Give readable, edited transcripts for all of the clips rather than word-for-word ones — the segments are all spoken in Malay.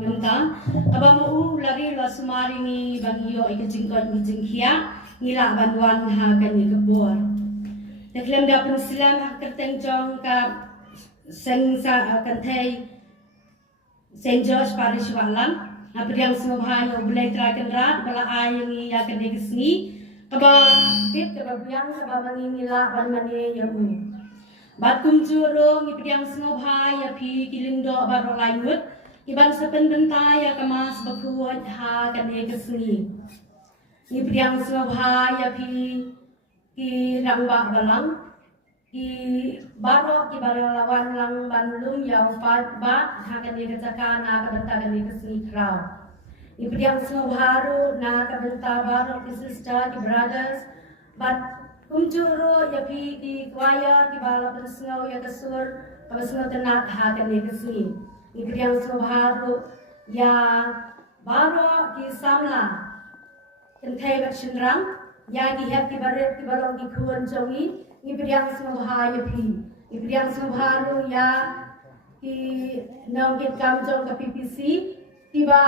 Benta, kabamu lagi lo sumari ni bagio ikajingkot ni jingkia ngila banwan ha kani kebor. Daklem da pensilam hak terteng jong ka seng sa kantai Saint George Parish Wahlang. Apriang semua bahayo boleh terakan rat bala ayang ya kene kesni kaba fit kaba biang kaba mangi ngila ban mane yamu. Bat kumjuro ngipriang semua bahaya pi kilindo baro lainut iban sepen bentaya kemas berkuat ha kane kesni. Ngipriang semua bahaya pi ki rambak balang ki baro ki baro lawan lang banlum yang pat bat ha kane kecakan ha kabenta kane kesni krau. Ngipriang semua baru na kabenta baro ki sister ki brothers bat kumjuro ya pi ki choir ki bala bersengau ya kesur bersengau tenak ha kane kesni. Ibriang sobaru ya baro ki samla kentai bersenrang ya ki hep ki baret ki balong ki kuan jongi ibriang sobaru pi ibriang sobaru ya ki nong ki kam jong ka PPC tiba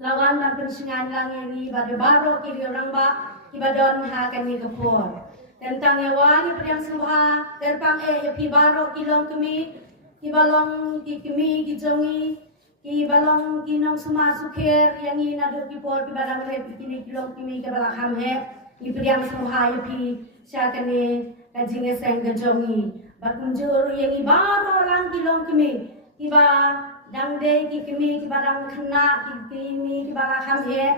lawan man persengan lang ni bade baro ki orang ba ki badon ha kan ni kapor tentang yawan ibriang sobaru terpang ya pi baro ki Longkmie ki balong ki kemi ki jongi ki balong ki nong suma sukher yang ni nado ki por ki barang re ki ni kilong kimi ke bala ham he ki priang suha yu pi sya kane ka jinge seng ga jongi ba kunjur yang ni baro lang kilong kimi ki ba dang de ki kimi ki barang khna ki kimi ki bala ham he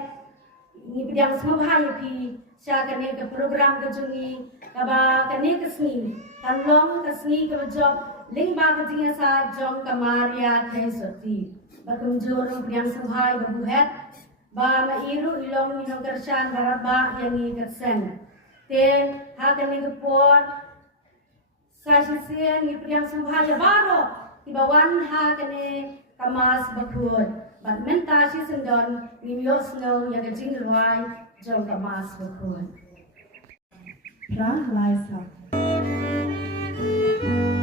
ni priang suha yu pi sya kane ke program ga jongi ka ba kane kesni kan long kesni ke job Ling baga jinga sa jong kamaria thai soti bakum joro priang suhai babuhet ba mairu ilong inong kersan baraba yang ni kersen te hakani gepor sa sisian ni priang suhai baro tibawan hakani kamas bakut bat menta si sendon nimyo snow yang jing ruai jong kamas bakut ra laisa Yeah.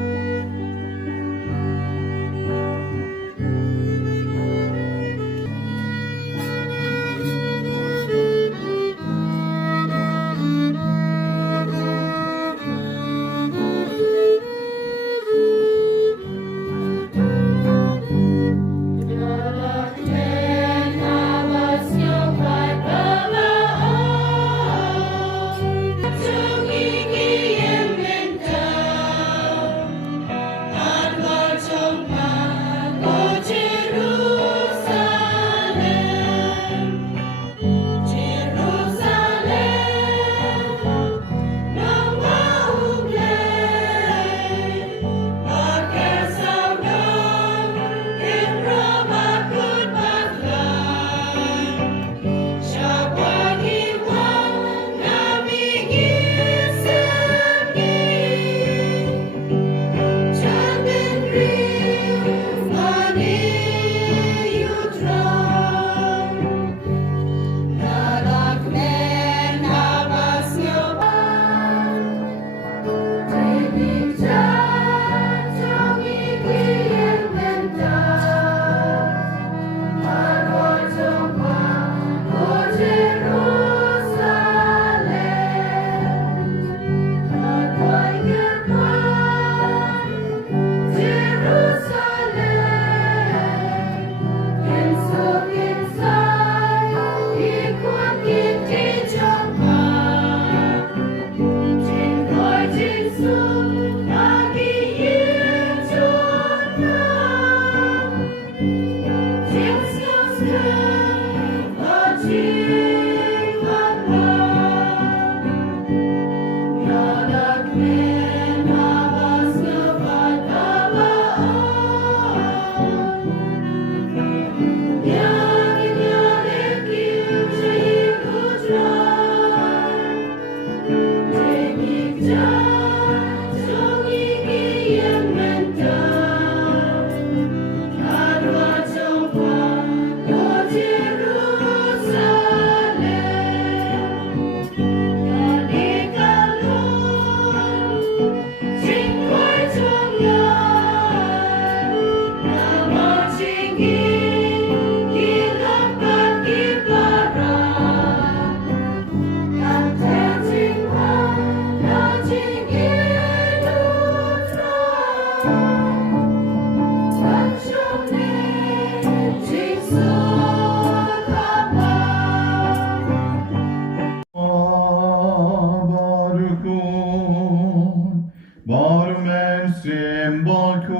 Barumen Simbalkun.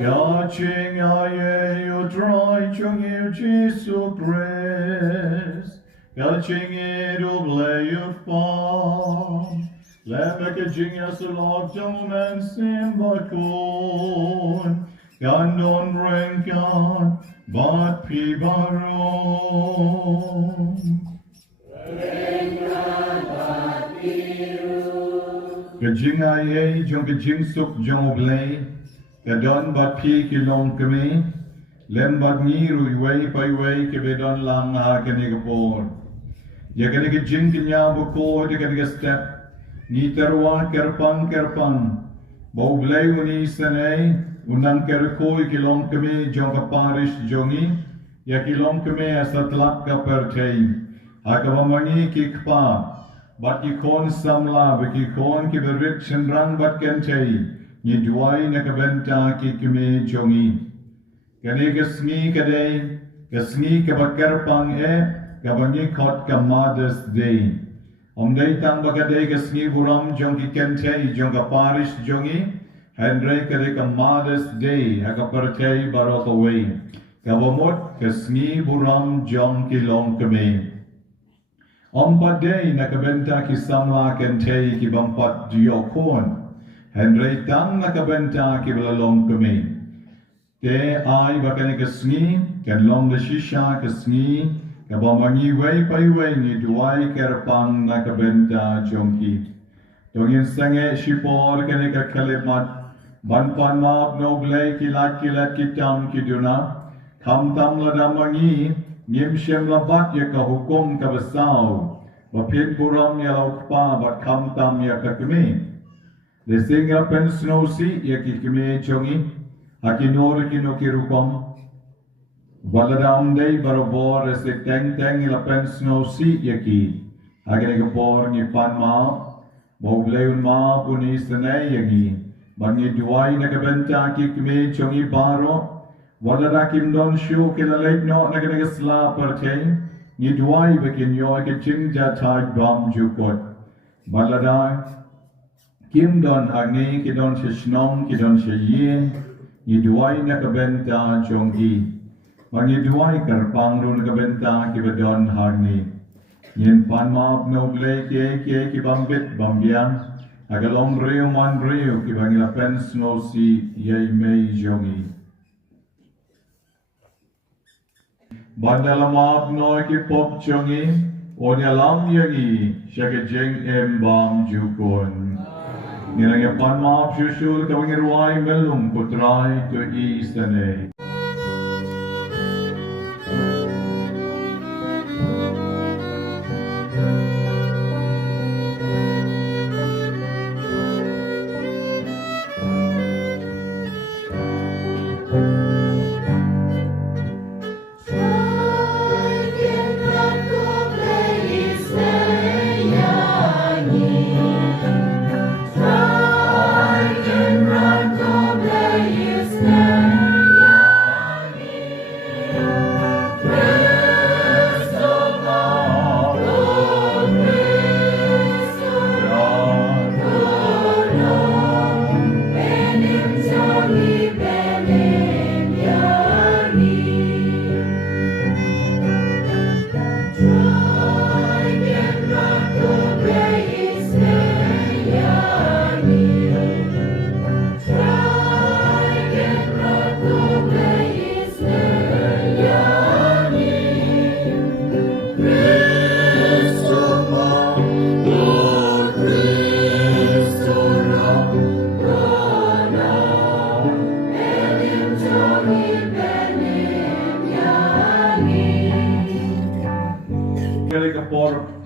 Yaching aye you dry chung you Jesus Christ. Yaching it oble you fall. Lepeke jinga sulok jomen Simbalkun. Gandon renkan bat pi baron. Kajing aye jong kajing suk jong oblay. Kadon bat pi ki Longkmie. Lem bat miru iway pa iway ke bedon lang ha kanigapor. Ya kanigajing kanya bukor de kanigastep. Ni terwa kerpang. Bau oblay uni sanay. Unang kerkoy ki Longkmie jong ka Parish jongi. Ya ki Longkmie asatlak ka pertay. Hakabamangi ki kpa. Bat ki kon samla. Baki kon ki berit senrang bat kentay. Ni duai na kabenta ki kme jongi. Kani kasmi kadai. Kasmi kabakerpang kabangi kot ka Mother's Day. Omday tang bakadai kasmi buram jong ki kentay jong ka Parish jongi. Henry kare ka Mother's Day hakapertay barot away. Kabamot kasmi buram jong ki Longkmie. Day nakabenta ki samla kentay ki bampat diokon. Henry tang nakabenta ki bala Longkmie. Te ay bakani kasmi kan long de shisha kasmi kabamangi way pay way ni duay kerpang nakabenta jongki. Tongin sange shipor kani ka kalimat banpan maap no blay kilat kitam kiduna kam tam ladamangi ngim shem labat ya ka hukum ka basaw bapit buram ya laukpa bat kam tam ya ka kami the singa pen snow si ya ki kami chongi hakinor kirukom waladam day barobor se teng la pen snow si ya ki agane ka por ni pan ma bo blay un ma puni sanay yagi Bangi duai nakabenta ki kme chongi baro. Walada kim don shu kilalait no nagagasla pertay. Ni duai bekin yo ke chingja tag bam jukot. Balada kim don agni ki don shishnong ki don shayin. Ni duai nakabenta chongi. Bangi duai karpang ro nakabenta ki bedon hagni. Yen panmap no ble ke ki bambit bambiang. Agalong rio man rio ki bangila pens no si yay may jongi. Bandalamap no ki pop jongi. Onyalam yagi shagajeng embam jukon. Nilangya panmap shushul kawangirway melum putray to istanay.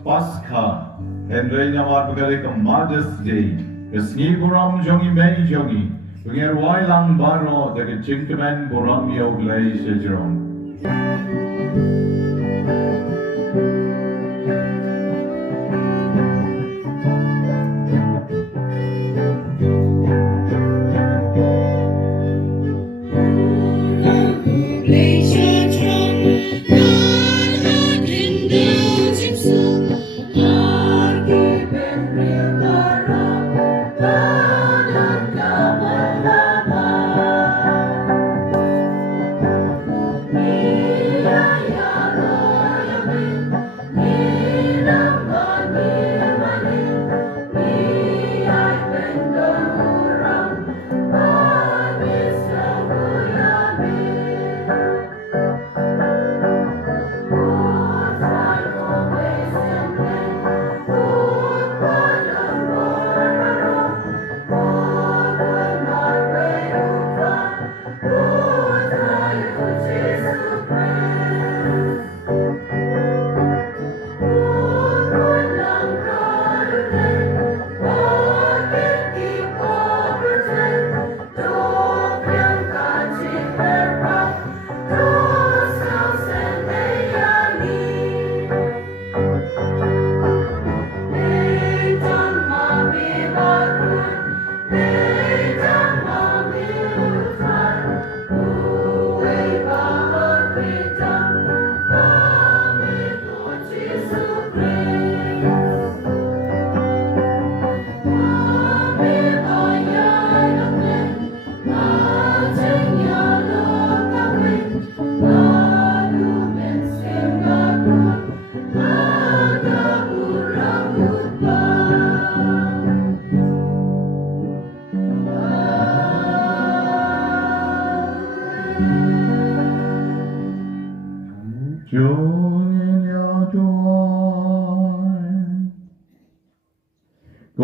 Pascha, and Reina Margarita Mother's Day, the Sni Buram Jongi May Jongi, Winger Wahlang Baro, the Chinkaman Buram Yoglay Shajaron. Play church from God in the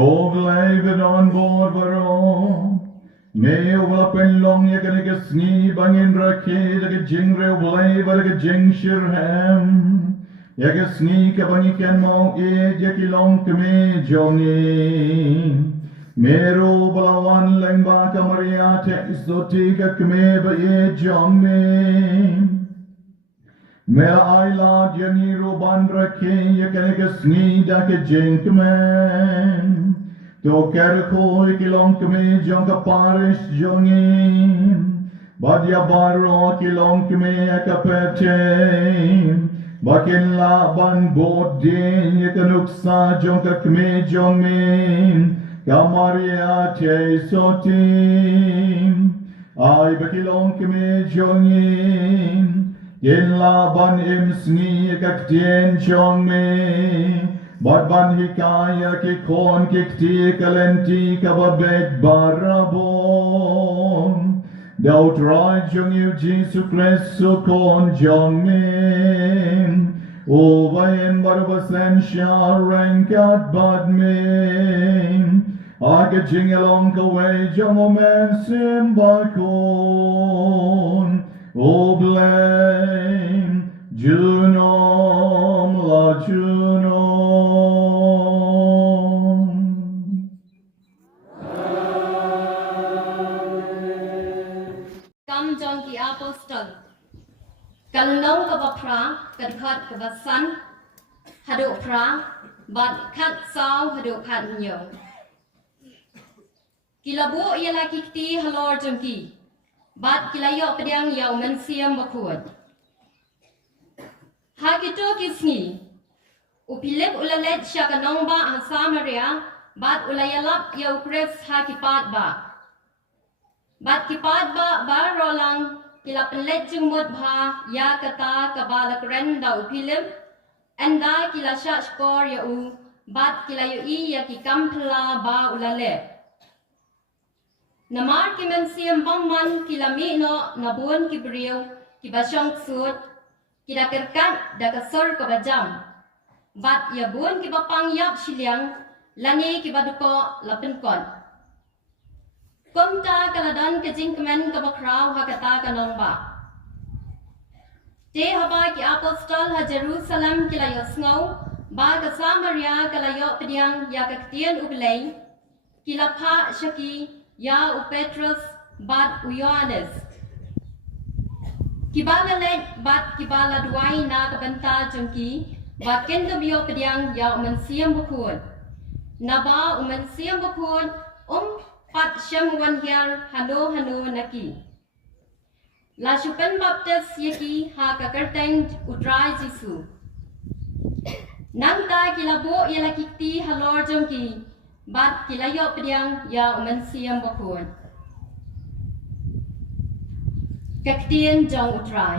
Goglei on board varo. Me uvla penlong yakanike sni bangin Rakhie like jingre ublei like jing shirham. Yaka sni kabangi ken mo e yaki Longkmie jongi. Meru balawan lengba kamaria te isotika kme ba e jongi. Mera aila jani roban Rakhie yakanike sni dake jinkmen. To kerko iki Longkmie jong Parish jongin. Badya baro ki Longkmie kapete. Bakin la ban bodin yakanuksa jong kme jongmin. Kamaria te sotim. Ay baki Longkmie jongin. Yen la ban imsni yaktien jongmin. Bad ban hikaya ki kon kikti kalenti kababek barabon. Daut rai jong yu Jesu Christu kon jong min. Uvayen barbasen sha rankat bad min. Aga jing along the way jong omen simbakon. O blame Junom la Junom. Kam jong ki apostol. Kalong ka bapra, kadkhat ka basan, hado pra, bat khat saw hado khat nyo. Kilabo ialah kikti halor jengki, bat kilayo pedang yau mensiam bakuat. Hakito kisni, upilip ulalet syakanong ba ang Samaria, bat ulayalap yau kres hakipat ba. Bat kipat ba rolang kila pelet jengmut ba ya kata kabala keren da upilip, anda kila syak skor ya u, bat kila yu i ya kikam pela ba ulalet. Namar ki mensiam bangman kila mino nabun ki beriu ki basyong sud kila kerkat da kasur ke bajam. Bat ya bun ki bapang yap siliang lani ki baduko lapin kon. Kumta kaladan ke jingkemen ke bakrau hakata kanong ba. Te haba ki apostol ha Jerusalem kila yosngau ba ke Samaria kala yo pediang ya kaktian ublay kila pa syaki ya u Petrus bat u Yohanes. Kibala let bat kibala duai na kabanta jengki bat kendo biyo pediang ya mensiam bukun. Naba mensiam bukun pat syam wan hiar hano naki. La syupen baptis yaki ha kakerteng utrai Jesu. Nangta kilabo yala kikti halor jengki. Bat kilayo pediang ya mensiam bakun. Kaktien jong utrai.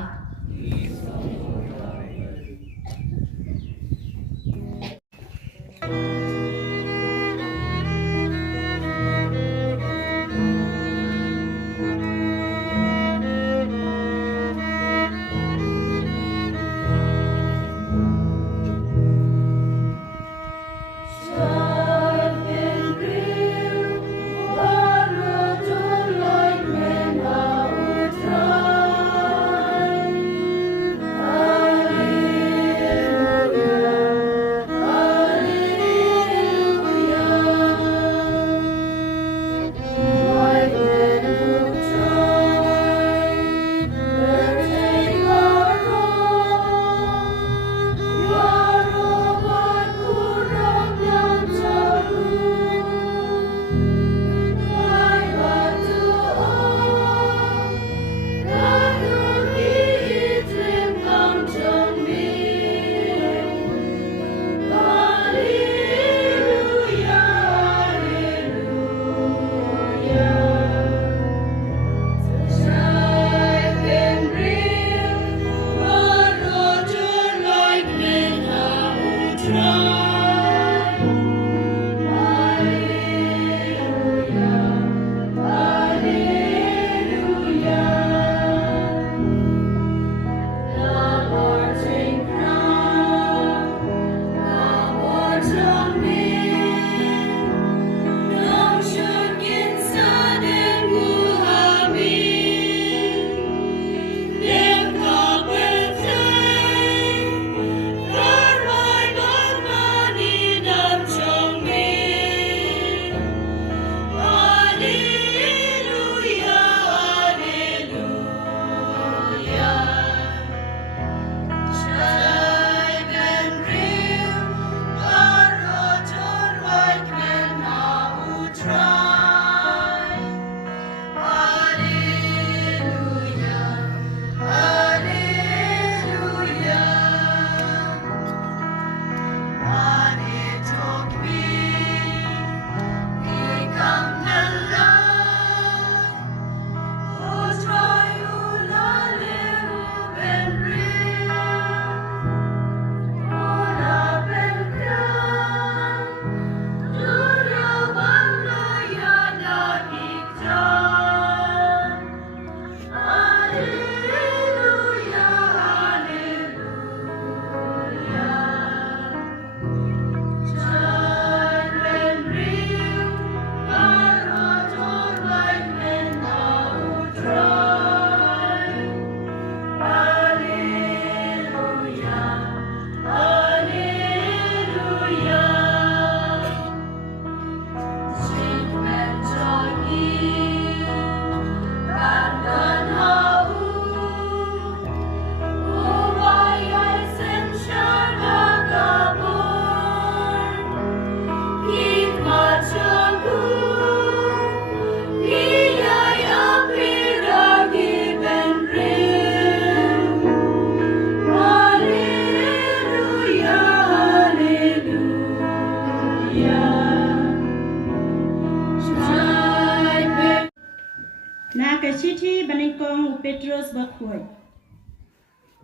Petrus bakoi.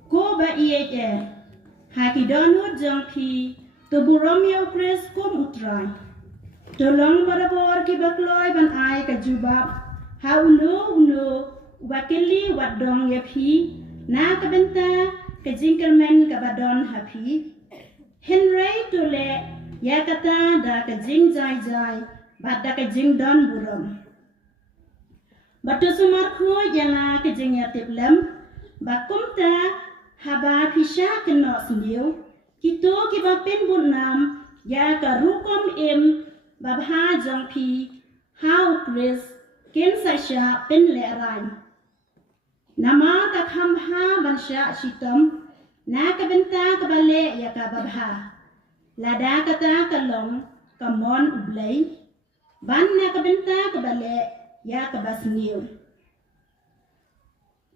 Ko ba iye haki donut jong pi to buromio pres kum utrai. Tolong barabor ki bakloi ban ai ka jubab ha uno wakili wadong ya pi na ka benta ka jingkermen ka badon ha pi. Henry tole ya kata da ka jing jai bada ka jing don burom. Batu sumar ko yana ka jing ya tiplem bakumta haba pisha keno sendiu kito ki bapin bunam ya ka rukom im babha jong pi how Chris ken sasha pen le rai nama ka khamha bansha shitam na ka benta ka bale ya ka babha lada kata kalong kamon ublay ban na ka benta ka bale ya ka basniu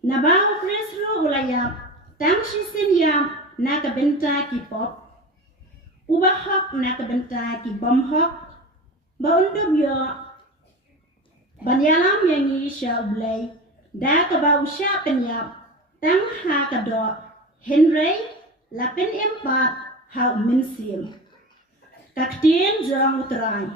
nabaw Chris ro ulayap tang shisin ya na ka benta ki pop ubahok na ka benta ki bomhok ba undub yo banyalam yang isya ublay da ka ba usya penyap tang ha ka do Henry lapin empat ha minsim kaktien jong utrai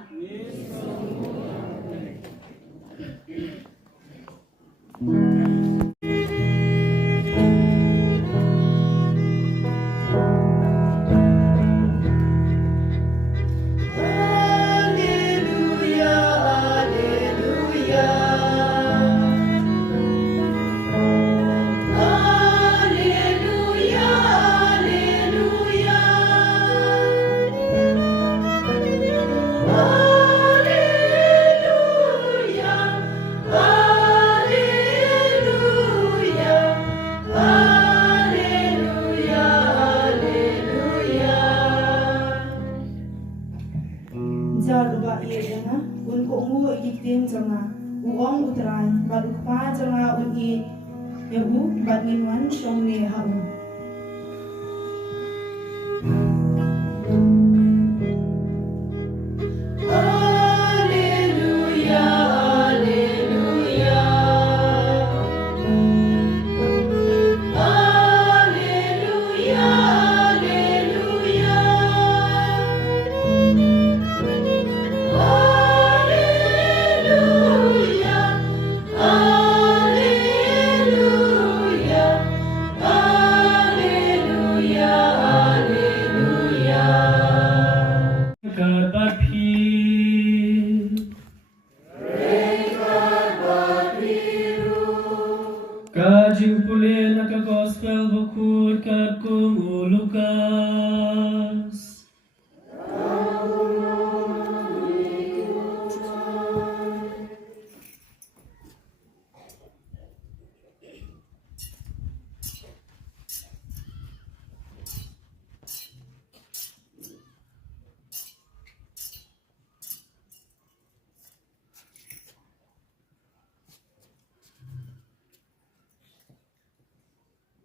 uong utrai baru pa janga uni yahu badminwan shongne haum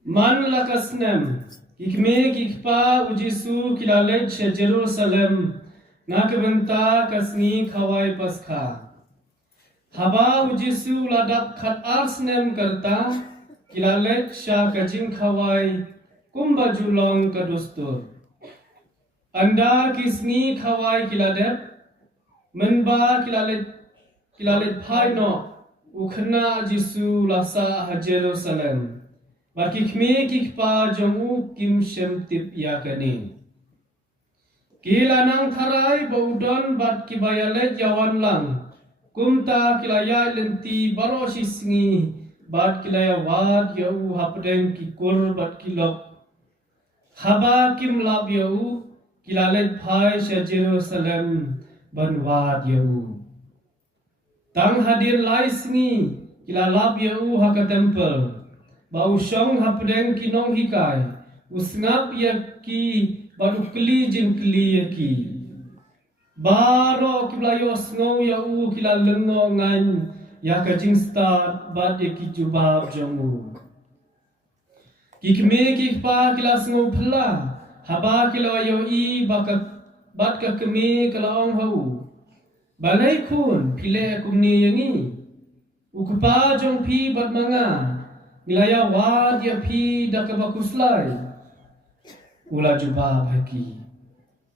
Man lakasnem kikme kikpa ujisu kilalet she Jerusalem nakabenta kasni khawai paskha haba ujisu ladap khat arsnem karta kilalet sha kajing khawai kumba julong kadustur anda kisni khawai kiladet menba kilalet phaino ukhna jisu lasa ha Jerusalem Bakikme kikpa jomu kim shem tip yakani. Kilanang tharai baudon bat kibayale jawan lang. Kumta kilaya lenti barosi singi bat kilaya wad yau hapdeng kikur bat kilok. Haba kim lab yau kilalet phai sha Jerusalem ban wad yau. Tang hadir lai singi kilalab yau haka temple. Bau syong hapdeng kinong hikai usngap yaki baru kli jin kli yaki baro kiblayo sngow ya kila lengo ngan ya kajing start bad yaki jubab jomu kikme kikpa kila sngow phla haba kila yo I bat ka keme kala ong hau balai kun pile kumni yangi ukpa jong pi bat manga ngilaya wad ya pi dak bakuslai ula juba bagi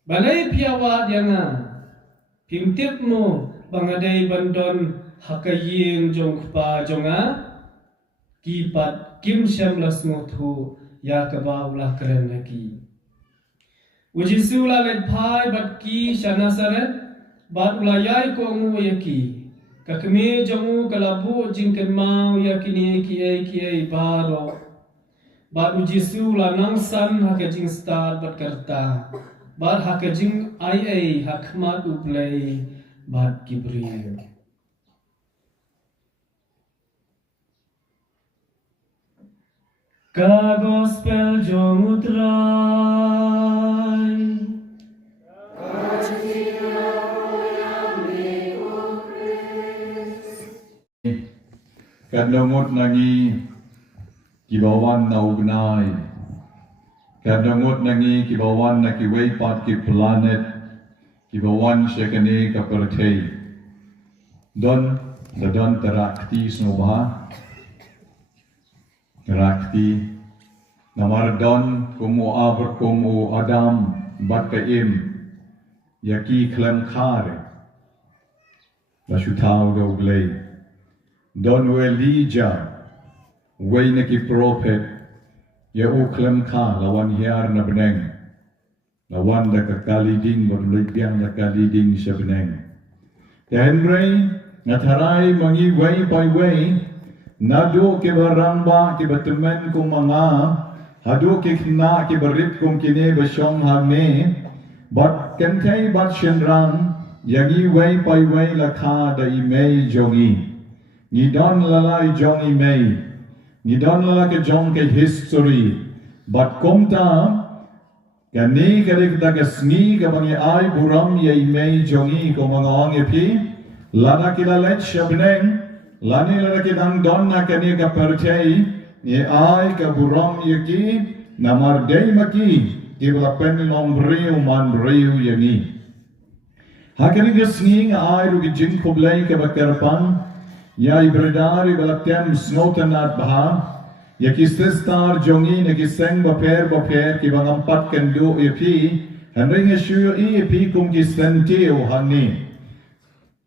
balai pia wad yanga pimtip mo bangadai bandon hakaying jong pa jonga kipat kim syam lasmothu ya kaba ulah keren lagi ujisu la let phai bat ki shanasaret bat ulayai ko ngu yaki kakme jongu kalabu jingken mau yakini ki ai baro bat ujisu la nangsan hakajing start bat karta bat hakajing ai hakmat uplay bat kibril ka gospel jomutrai Kadamot nangi kibawan na ugnay. Kadamot nangi kibawan na kiwaypat ki planet. Kibawan siya kani kapertay. Don terakti snobha. Terakti namardon kumu aber kumu Adam bat kaim. Yaki klem kare. Basutaw daw glay. Don Elijah, way na ki prophet, ya uklam ka, lawan hiyar na beneng, lawan da kakaliding, berlibiyang na kaliding siya beneng. Henry, nataray mangi way by way, nado ki barangba ki batumen kong mga, hado ki kina ki barip kong kine basyong hame, bat kentay bat shenrang, yangi way by way lakha da imay jongi. Ni don lalai jong imei, ni don lalai jong ke history, but komta kani kare kita kesni kabangi ai buram ye imei jongi komangong epi, lana kita let shabneng, lani lana kita don na kani ka percay, ye ai ka buram ye ki namar day maki, kibla pen long breu man breu yangi. Hakani kesni ai rugi jing kublai ka bakarpan. Ya ibradari balatem snotanat baha ya kisestar jongi na kiseng baper ki bangampat kendo epi hanring esyu epi kum kisentio hani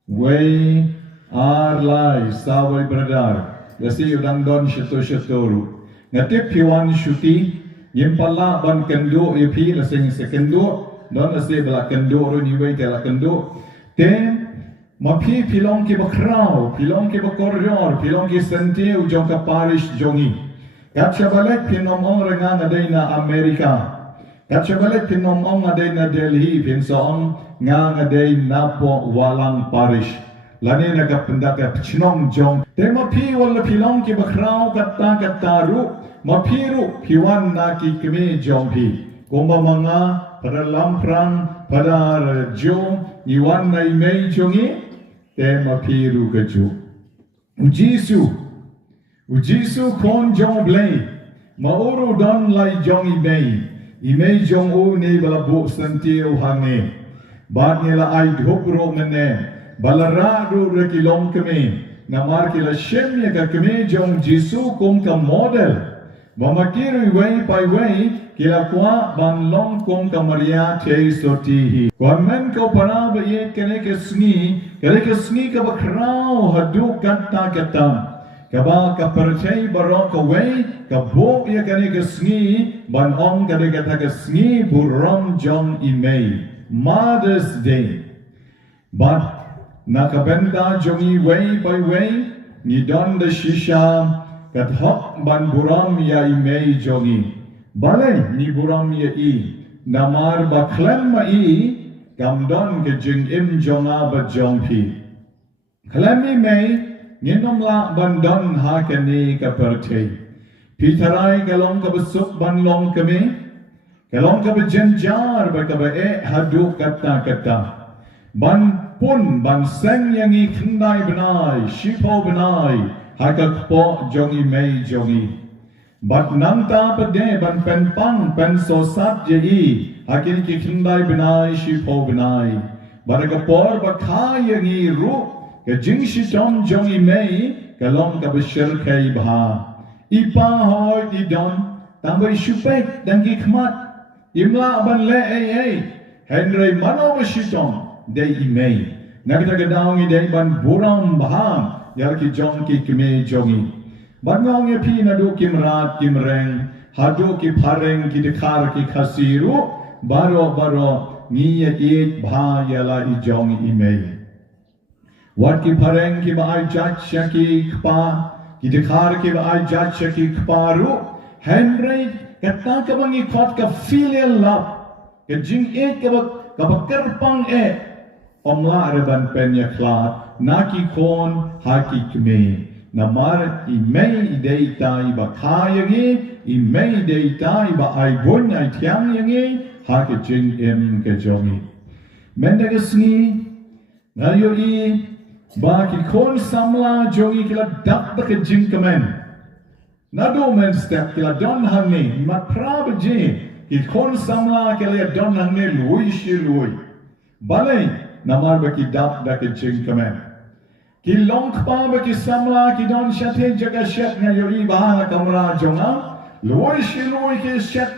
way ar lai sawai bradar lasi udang don shatoru ngatip piwan shuti yimpala ban kendo epi lasing sekendo don lasi balak kendo ro ni way tela kendo te Mapi pilong ki bakrao, pilong ki bakoryor, pilong ki senteu jong ka Parish jongi. Katsa balik pinomong rengan aday na Amerika. Katsa balik pinomong aday na Delhi, pinsoong nga aday na po Wahlang Parish. Lani nagapenda ka pichinong jong. Te mapi wala pilong ki bakrao kataru, mapiru piwan na ki kami jong pi. Kumba mga pada lamprang, pada jong, iwan na imay jongi. Tema piru kaju. Ujisu kon jong blay. Mauro don lai jong imay. Imay jong u ni balabu sentio hange. Bat nila ay dhukro mene. Balarado reki Longkmie. Namar kila shemya ka kami jong Jisu kum ka model. Mamakiru way by way. Kila kwa ban long kum ka Maria te sotihi. Kwa men ko paraba ye kene ke sngi ka bakrao hadu kata kata. Kaba ka percay barok ka way ka bo ye kene ke sngi ban ong kade kata ke sngi buram jong imay. Mother's Day. But nakabenta jongi way by way ni don de shisha kat hok ban buram ya imay jongi. Balay ni buram ye I namar baklem ma I kamdon ke jing im jonga ba jongpi. Klemi may nginom la bandon ha kani ka pertay. Pitaray kalong ka besuk ban Longkmie. Kalong ka ba jenjar ba ka ba hadu kata. Ban pun ban seng yang I kendai benai, shipo benai, hakakpo jongi may jongi. Bat nangta pade ban pen pang pen sosat je I hakin ki kendai benai shipo benai. Baragapor bakha yang I ru ke jing shishom jongi may kalong ka bashir kay baha. Ipa hoi idon, tambah supek dan hikmat. Imla ban le Henry mano masyitong day imay. Nagtagadaong day ban buram bahang yal ki jong ki kime jongi. Ban ngong pi nadu kim rat kim reng hadu ki pareng ki dekar ki khasiru baro ngiya it bha yala I jong imay. Wat ki pareng ki ba ai jat shaki kpa ki dekar ki ba ai jat shaki kparu Henry kata ka bangi kot ka filial love ka jing ka kerpang omla reban penya klat naki kon haki kme namar imei ideita iba kayangi imei ideita iba ai bon ai tiang yangi haki jing ke jongi mendagasni ngayo ba ki kon samla jongi kila dak ke jing kemen Nado men step kila don hangne mat prabaje ki kon samla kila don hangne lui shi lui balai namar ba ki dap da ke jing kamen ki Longkmie ba ki samla ki don shate jaga shet nga yori ba kamra jonga lui shi lui ki shet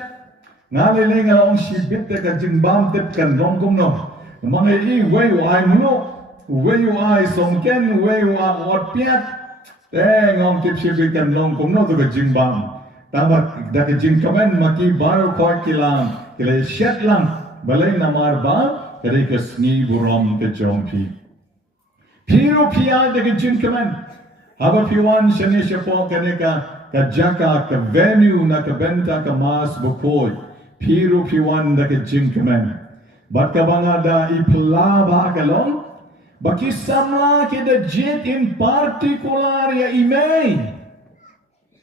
ngale le ngalong shi bit ka jing bam tep kan Longkmie no mangai wei ai muno wei ai songken wei ot piat ngom tip sibik kan Longkmie no to ka jing bam tamat da ke jing kamen maki baro koi kilang kile shet lang balai namar ba kare ka sngi burom ke jongpi Piro pia da ke jing kamen haba piwan shane shapo kane ka jaka ka venue na ka benta ka mas bukoi Piro piwan da ke jing kamen bat ka banga da ipla ba ka long Baki samla ke da jet in particular ya imei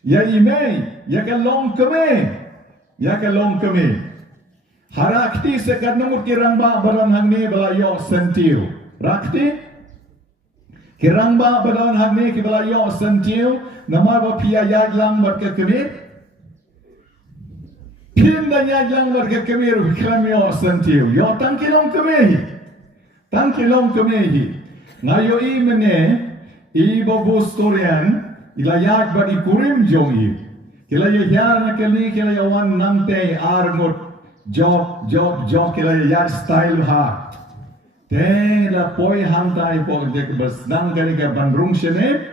ya ka Longkmie harakti sekat nomor kirangba badan hangne bala yo sentiu rakti kirangba badan hangne ki bala yo sentiu nama ba pia yaglang barka kemi pin da yaglang barka kemi ru kramyo sentiu yo tangki Longkmie ngayo imene bobo storian ilayag ba ikurim jongi kila yar na kali kila yawan namte armut job kila yar style ha te la poi hantai po dek bas nang kali ka bandrung shene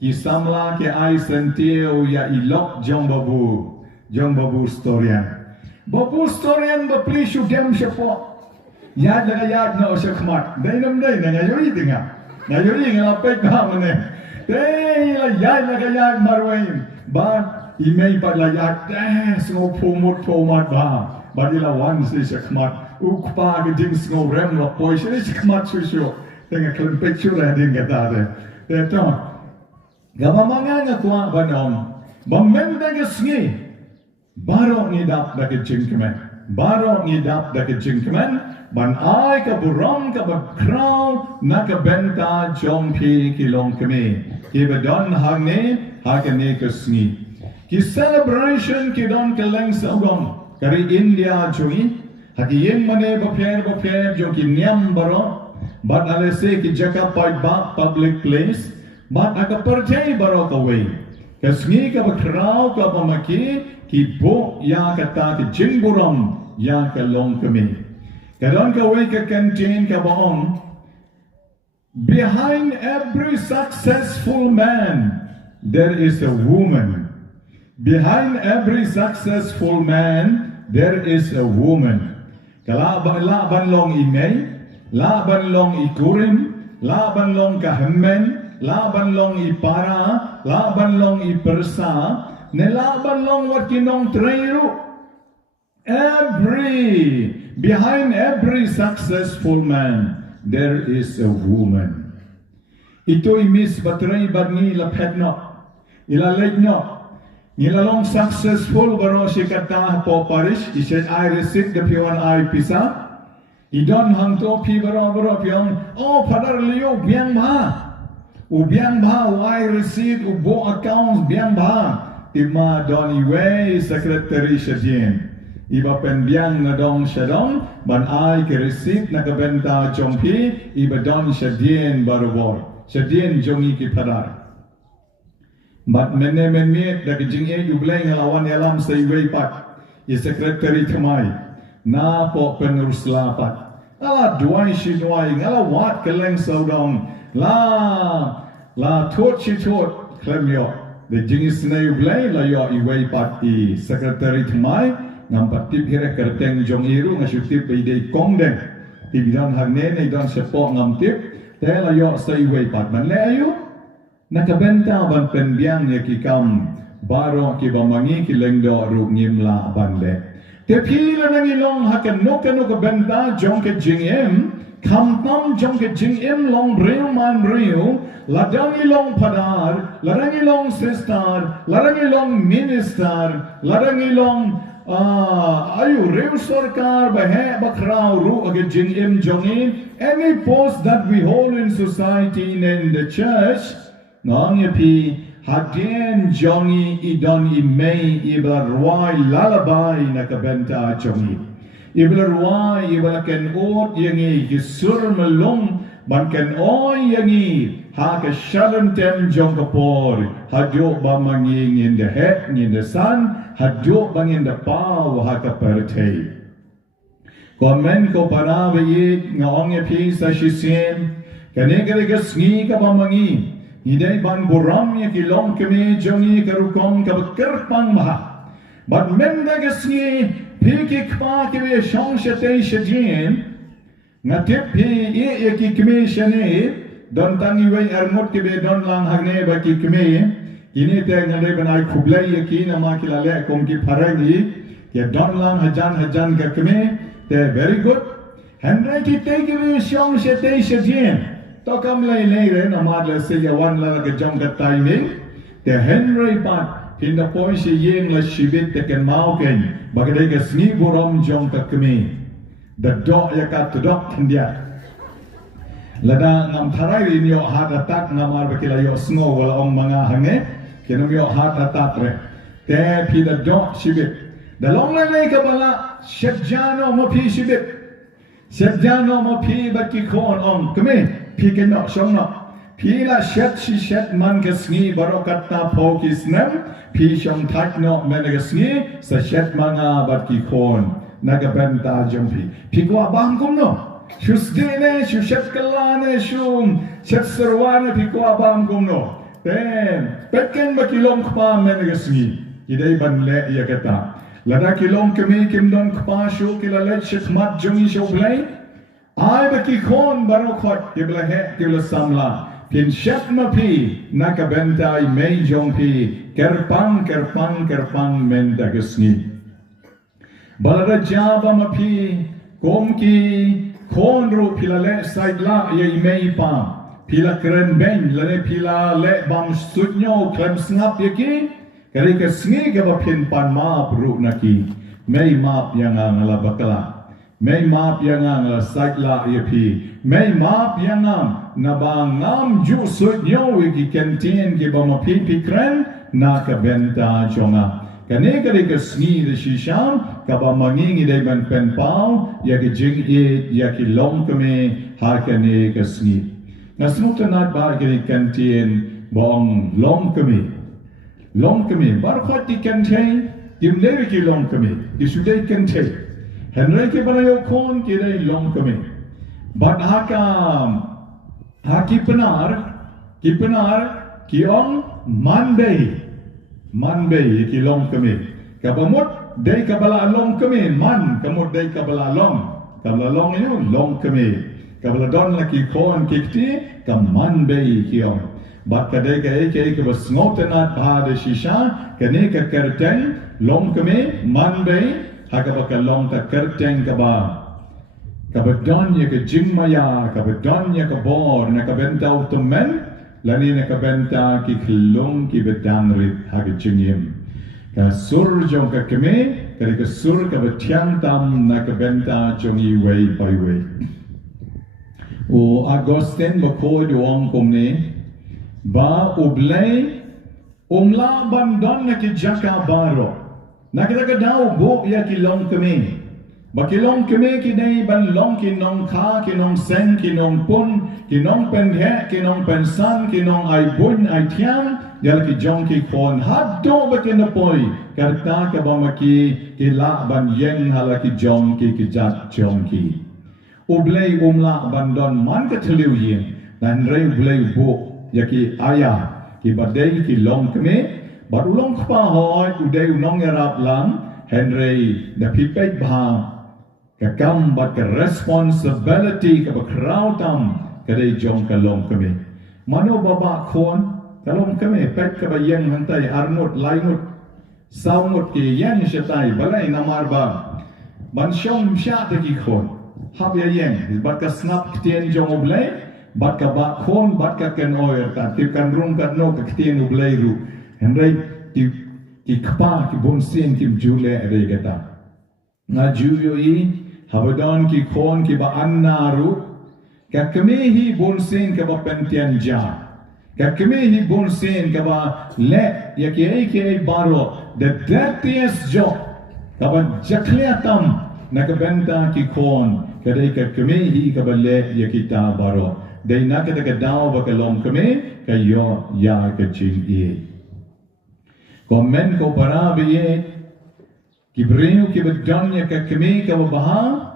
ki samla ke ai sentio ya ilok jong babu storian ba plishu dem shepo Yad na osyakmat. Dai na ngayon tinga. Ngayon ngalapit ba mane. Dai la yad na marwain. Ba imay pa la yad sngo pumot ba. Ba ila wan si syakmat. Ukpa giding sngo rem la poi si syakmat susyo. Tinga klan picture ding katade. Teto. Gamamanga nga kwa banom. Bamenda ga sngi. Baro ni dap da ke jingkemen. Ban ai ka buram ka bakraw na ka benta jongpi ki Longkmie ki badon hangne hakane ka sngi ki celebration ki don ka leng sagom kari India joi haki yeng mane bapyer jo ki niam baro but alese ki jaka pai ba public place but aka percay baro ka way ka sngi ka bakraw ka pamaki ki bo ya kata ki jingburam ya ka Longkmie Kadon ka way ka canteen ka baong behind every successful man there is a woman. Behind every successful man there is a woman. Laban long imay, laban long ikurim, laban long kahemen, laban long ipara, laban long ipersa, nelaban long wat kinong treyu. Behind every successful man, there is a woman. Ito imis batray badni lapet no, ilaleg no. Nilalong successful baro si kata po Parish. He said, I received the pion I pisa. Idon hangto pi baro pion. Oh, padar liyo biang ba. Ubiang ba, I received ubo accounts biang ba. Tima doni way secretary siya dien. Iba penbiang na dong siya dong, ban ay ke-receive na kabenta jongpi, iba dong siya dien barubor. Siya dien jongi ki padar. But mene menmiet da kijing you blay ngelawan elam say way pat. I secretary thamai. Na po penurusla pat. Ala duai shi duai ngala wat keleng saudong. La tot shi tot klem yo. The jingis na you blay la yo I way pat I secretary thamai. Ngam patip hira kerteng jong iru ngasyutip ide kong deng. Ibidon hagne na idon sepok ngam tip. Tela yo say way pat. Man le ayu. Nakabenta ban penbiang ya kikam baro ki bamangi ki lengdo ru ngimla bande. Te pila nang ilong hakan no kabenta jong ke jingem kampam jong ke jingem long breu man breu ladang ilong padar ladang ilong sister ladang ilong minister ladang ilong ayu reu sarkar bahe bakrau ru age jingem jongin any post that we hold in society and in the church Nong yapi hadien jongi idon imei ibla ruai lalabai nakabenta jongi. Ibla ruai ibla ken ot yangi gisur melong ban ken oi yangi ha ka shalom tem jong kapor hadyo bamanging in the head in the sun hadyo bang in the pow ha ka pertei. Komen ko parawe ngong yapi sa shisiem kanegare gasngi ka bamangi. Idai ban buram ya ki Longkmie jongi karukong kabakerpang maha. But menda gasngi piki kpa kiwe shong shatay shajin ngatip hi ya ki kme shane don tangi way armut kiwe don lang hagne ba ki kme ini te ngale banai khublai ya ki nama kilale kong ki pharangi ya don lang hajan ka kme te very good handrai ki te kiwe shong shatay shajin Tokam lay re namad la se yawan la ga jom ga timing te Henry pat hinda poi se yeng la shibit te ken mau ken bagade ga sni borom jom ka kemi da do ya ka to dok tindia lada ngam tharai rin yo hat atak ngamar bakila yo sngo wala om manga hange kenum yo hat atak re te pi da do shibit da long lay ka bala shejano mo pi shibit shejano mo pi baki kon om kemi Pi kenok shong nok. Pi la shet shi shet man kesngi barokat na pokis nem. Pi shong tak nok men kesngi sa shet manga bat ki kon. Naga benta jompi. Pi kwa bang kum no. Shus dine, shu shet kalane, shu shet serwane pi kwa bang kum no. Ten. Petken ba ki Longkmie men kesngi. Idai ban le ya kata. Lada ki Longkmie kim don kpa shu kilalet shikmat jungi shu blay. Ai baki kon barokot kibla he kibla samla pin shet ma pi nakabenta I mei jong pi kerpang men dagasni balada jaba ma pi kom ki kon ru pilale saidla ye mei pa pila keren ben lane pila le bam sudnyo klem snap yaki kare ka sngi ga pin pan ma bru naki mei map yang ngala bakala May map yang ang saitla iapi. May map yang ang nabangam ju sudyo wiki kentin ki bamapipi kren na kabenta jonga. Kani kari ka sni de shisham kaba manging iday ban pen pao ya ki jing it ya ki Longkmie ha kani ka sni. Nasmukta nat ba kari kentin bong Longkmie barkhot di kentin imlewi ki Longkmie di sudai kentin. Henry ke banayo kon kidai Longkmie. But hakam haki penar kiong Monday ki Longkmie. Kabamut day kabala Longkmie man kamut day kabala long itu Longkmie. Kabala don laki kon kikti kam Monday kiong. But kadai ke bas ngotenat bahade shisha kane ka kerteng Longkmie Monday Hakabaka long ta kerteng kaba kabadon ya ka jingmaya kabadon ya ka bor na kabenta utumen lani na kabenta ki klong ki bedangrit haka jingim ka sur jong ka keme kari ka sur ka betiang tam na kabenta jongi way by way o Agosten bakoi duong kumne ba ublay umla bandon na ki jaka baro Nakita daw bo ya ki Longkmie. Ba ki Longkmie ki day ban long ki nong ka ki nong sen ki nong pun ki nong pen he ki nong pen san ki nong ay bun ay tiang yal ki jong ki kon haddo bakin poi karta ka bamaki ki la ban yeng hala ki jong ki jat jong ki ublei umla ban don man ka thliu yin dan rei ublei bo yaki aya ki badai ki Longkmie but Longkpa hoi udai unong yarap lang Henry the pipet bha ka kam but ka responsibility ka bakrautam ka dei jong ka Longkmie mano baba khon ka Longkmie pet ka bayeng hantai arnut lainut saungut ki yen shatai balai namar ba ban shom sha te ki khon hab ya yen bat ka snap ktien jong oblei bat ka ba khon bat ka ken oyer ta tip kan rum kan no ka ktien oblei ru Henry ki kpa ki bonsin ki jule re gata na juyo i habadon ki khon ki ba annaru ka kmehi bonsin ka ba pentian ja ka kmehi bonsin ka ba le ya ki ai baro the dirtiest job ka ba jakliatam na ka benta ki khon ka dei ka kmehi ka ba le ya ki ta baro dei na ka daw ba ka Longkmie ka yo ya ka ching i Komen ko para biye kibreu ki bedon ya ka kemi ka baha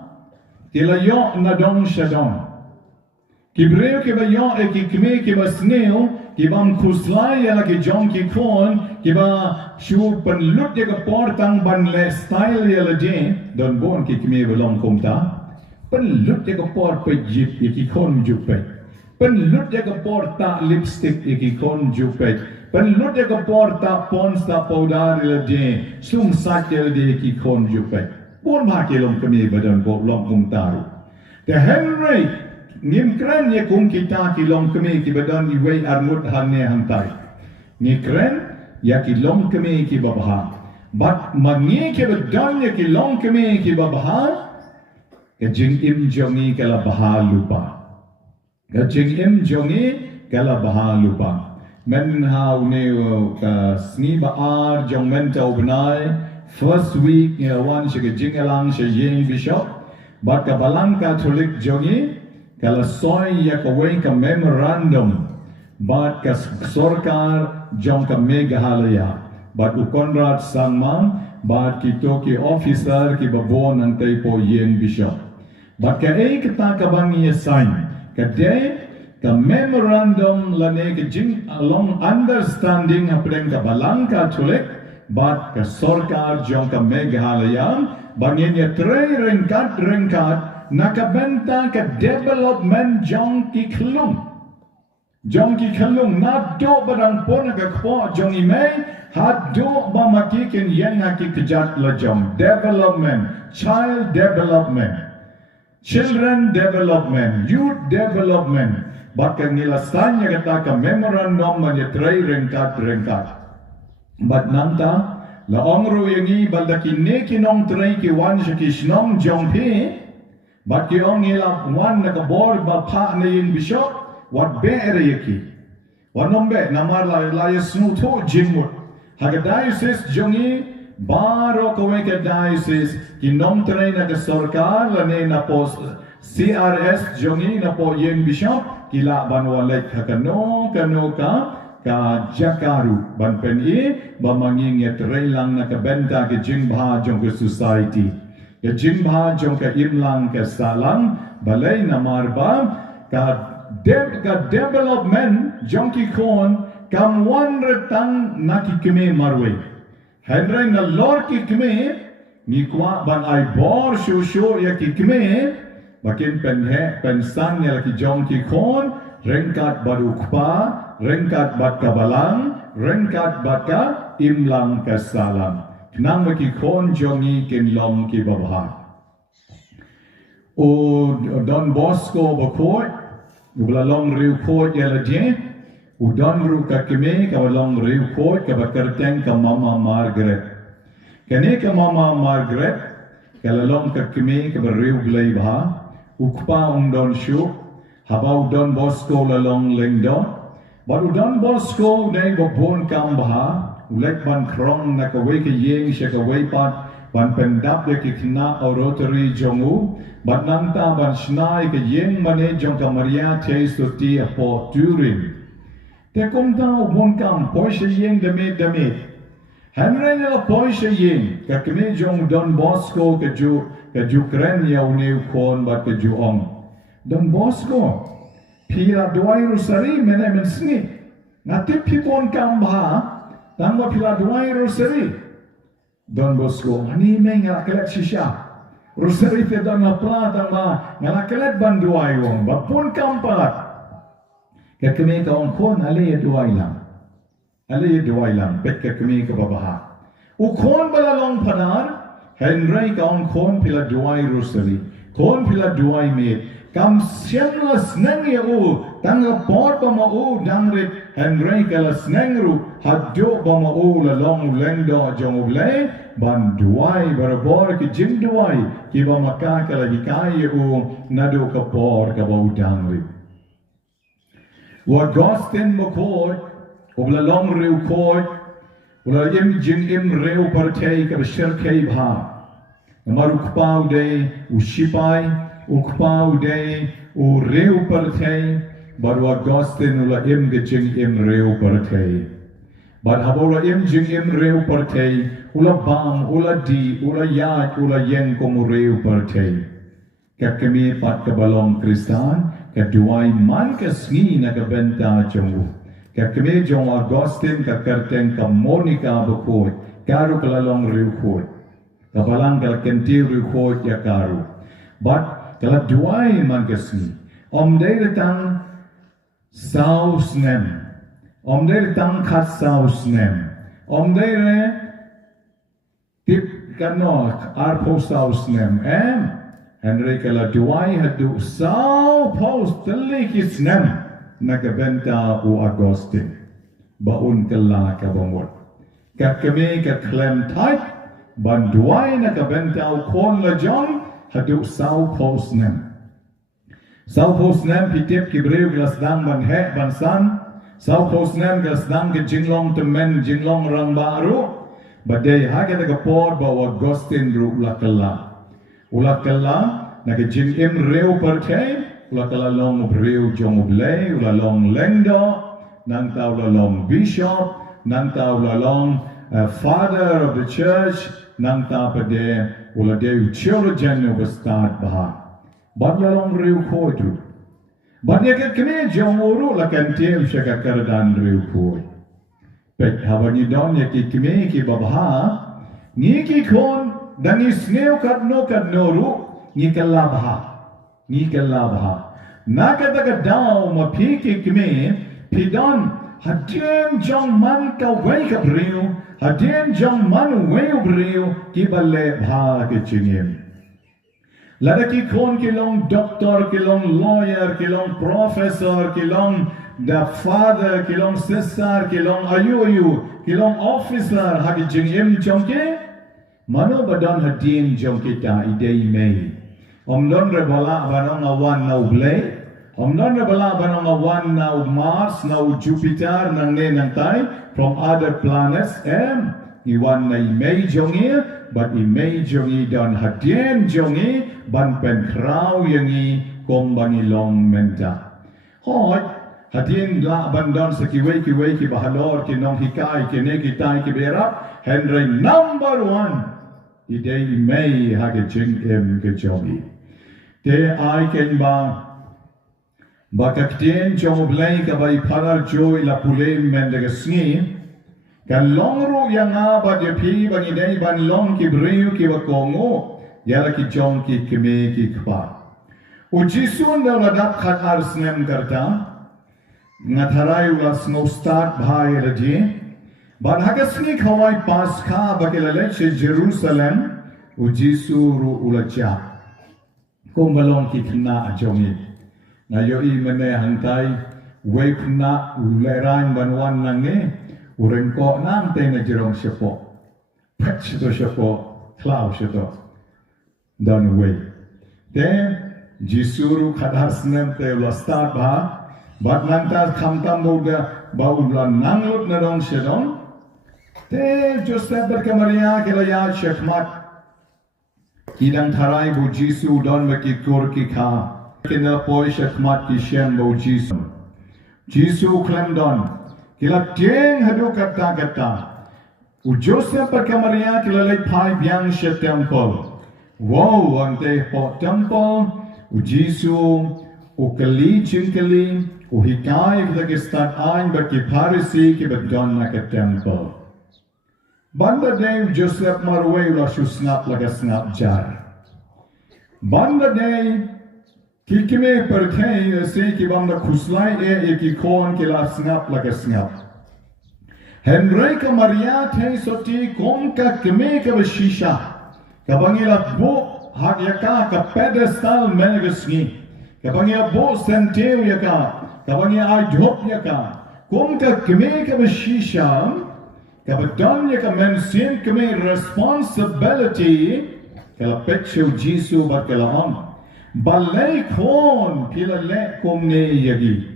tilayo na dong shadong kibreu ki ba yo e ki kemi ki ba sneo ki bam khuslai ya ki jong ki kon ki ba shu pan lut ya ka portang ban le style ya la je don bon ki kemi ba long komta pan lut ya ka port pe jip ya ki kon ju pe pan lut ya ka porta lipstick ya ki kon ju pe Penlut ya ke porta pons ta powder le je sum sakel de ki kon jupe bon ma ke Longkmie badan ko long kum taru te Henry nim kren ye kum kita ki Longkmie ki badan i wei armut hanne hantai ni kren ya ki Longkmie ki babha bat mangi ke badan ye ki Longkmie ki babha ke jing im jongi kala baha lupa ke jing im jongi kala baha lupa men how ne ka sni ba ar jong men ta ubnai first week one she jing alang she yeng bishop but ka balang Catholic jongi kala soy ya ka wei ka memorandum but ka sorkar jong ka mega halaya but u Conrad sangmam but ki toki officer ki babon ang taipo yeng bishop but ka ei kita ka bangi sign ka de ka memorandum lane ke jing along understanding apren ka balang Catholic but ka sorkar jong ka Meghalaya bangin ya trei rengkat nakabenta ka development jong ki khlung na do barang pon ka kpo jong imei hat do ba makikin yang ki kejat la jong development child development children development youth development Baka ngilasan niya kata ka memorandum man ya tray rengkat. Bat nangta, laong ro yangi balda kine kinong tray ki wan siya kisnong jongpi, bat ki ong ngilap wan nakabor ba pa na yung bishop, wat be ere yaki. Wanom be, namar laya snuto jingmut. Haga diocese jongi, baro kawe ka diocese, kinong tray na kasorkar, lane na po CRS jongi na po yung bishop, kila banwalek hakano ka jakaru ban pen ba manging et lang na kabenta ke jimbha jong ke society ke jimbha jong ka imlang ke salang balay na marba ka development jong ki kon kam wan retang na ki keme marwe henry na lor ki keme ni kwa ban ai bor shu ya ki keme Bakin pensan ya laki jong ki kon rengkat badukpa rengkat bat kabalang rengkat bat ka imlang kasalam nang maki kon jongi kin long ki babha o Don Bosco bakot ubla long riu kot ya laje u don ru ka kime ka long riu kot ka bakarteng ka mama Margaret kane ka mama Margaret ka long ka kime ka riu blai bha ukpa don shu habau Don Bosco lalong lengdo baru Don Bosco nei bopon kam baha ulek ban krong na ka wei ke yeng she ka wei pat ban pendap de ki kna rotary jongu ban nangta ban snai ke yeng mane jong ka Maria Thesuti apo turin Te kum tau bon kam poise yeng damit. Henry la poise yeng ka kemi jong Don Bosco ka ju kren yaw new kon bat ka ju ong. Don Bosco pila duai rosari mena men sni. Ngati pi bon kam ba tang ba pila duai rosari. Don Bosco ani me ngalakelet sisya. Rosari te don la plata ba ngalakelet ban duai wong ba pun kam palat. Ka kemi ka ong kon ale duai lang. Ale duai lang pet ka kemi ka babaha. U kon bala long panar Henry ka ong kon pila duai rosari. Kon pila duai me. Kam siamla sneng ya u tangga pot ba ma u dangrit Henry ka la sneng ru hadjo ba ma u la long lengdo jong ble ban duai barabor ki jing duai ki ba maka ka la hikai u nado ka por ka ba u dangrit. Wa Gostin mo koy obla long riu koy obla im jing im riu partay ka bashir kay bha namaruk pau day u shipai ukpau day u riu partay but wa Gostin ula im ge jing im riu partay but habola im jing im riu partay ula bam ula di ula yat ula yen komu riu partay ka kami pat ka balong Kristan ka duai man ka sngi na ka benta jongu ka kami jong Agustin ka kerteng ka Monica bukoy karu ka lalong riu koy ka balang ka kentil riu koy ya karu but kala duai man ka sngi day retang saus nem day retang kat saus nem day re tip kano arpo saus nem Henry kala duai hadu sao post telikis nem nakabenta u Agustin baun kala ka bamot ka kami ka klem tight ban duai nakabenta u kon la jong hadu sao post nem pitip ki breu glas dang ban he ban san sao post nem glas dang ke jinglong to men jinglong rang baru badai haga ka por ba Agustin ru lakala ulakala nakajing im reu partay ulakala long reu jong oblay ulalong lengdo nang tau lalong bishop nang tau lalong father of the church nang tau pade uladeu children of the start baha bad lalong reu kodu bad yakat kene jong uru lakantil syaka kardan reu kod pek hawani don yakit keme ki babaha ni ki kon dan isneu kadno ru ni kalabha nakadaga daw mapiki kime pidon hadien jong man ka wei ka breu hadien jong man wei breu ki balle bha ke chingim ladaki kon kilong doctor kilong lawyer kilong professor kilong the father kilong sister kilong ayu kilong officer hagi jingim jongke Mano badon hadin jong kita idei mei. Don rebala banong awan na ublay. Don rebala banong awan na Mars na Jupiter nang ne nang tay from other planets. Iwan na imei jongi but imei jongi don hadin jongi ban pen kraw yangi kombangi long menta. Hot hadin la bandon sa kiwei ki bahalor ki nong hikai ki ne kitai ki berap Henry number 1. Idei mei hage jing em ke jogi. Te ai ken ba kaktien jong blay ka bai parar joy la pulem mendega sngi kan longru yang aba de pi bang idei ban long ki breu ki ba kongo yara ki jong ki keme ki kpa. Ujisun da ladap khat ar snem karta ngatharai ula snow start bhai raji Ban hagasni khawai Pascha bakelale che Jerusalem ujisu ru ulacha kombalong ki khna ajongi na yo I mene hantai we khna uleran banwan nange urengko nang te na jerong sepo pet to sepo cloud seto don we te jisuru khadasnem te lastar ba bat nanta khamtam boga baulan nanglut na dong sedong Te Joseph berkamaria kelaya shekmat Kidang tharai bu Jisu don mekikur ki kha Kena poi shekmat ki shem bu Jisu Jisu klem don kila tieng hadu kata-kata. U Joseph Maria kila lepai biang she temple. Wow, ante po temple. U Jisu, u kali jingkali, u hikai lagi start ain bagi Parisi ki bedon na ke temple. Banda day Joseph marway la shu snap laga snap jar. Banda day kikime perkei se ki banda kuslai ki kon ki la snap laga snap. Henry ka Maria the soti kom ka kime ka shisha. Kabangila bo hak yaka ka pedestal megasni. Kabangila bo senteu yaka. Kabangila ai dhop yaka. Kom ka kime ka shisha. Kabadon yaka mention kime responsibility. Kala pechu Jisu bat kala on. Balay kon pila le kom ne yagi.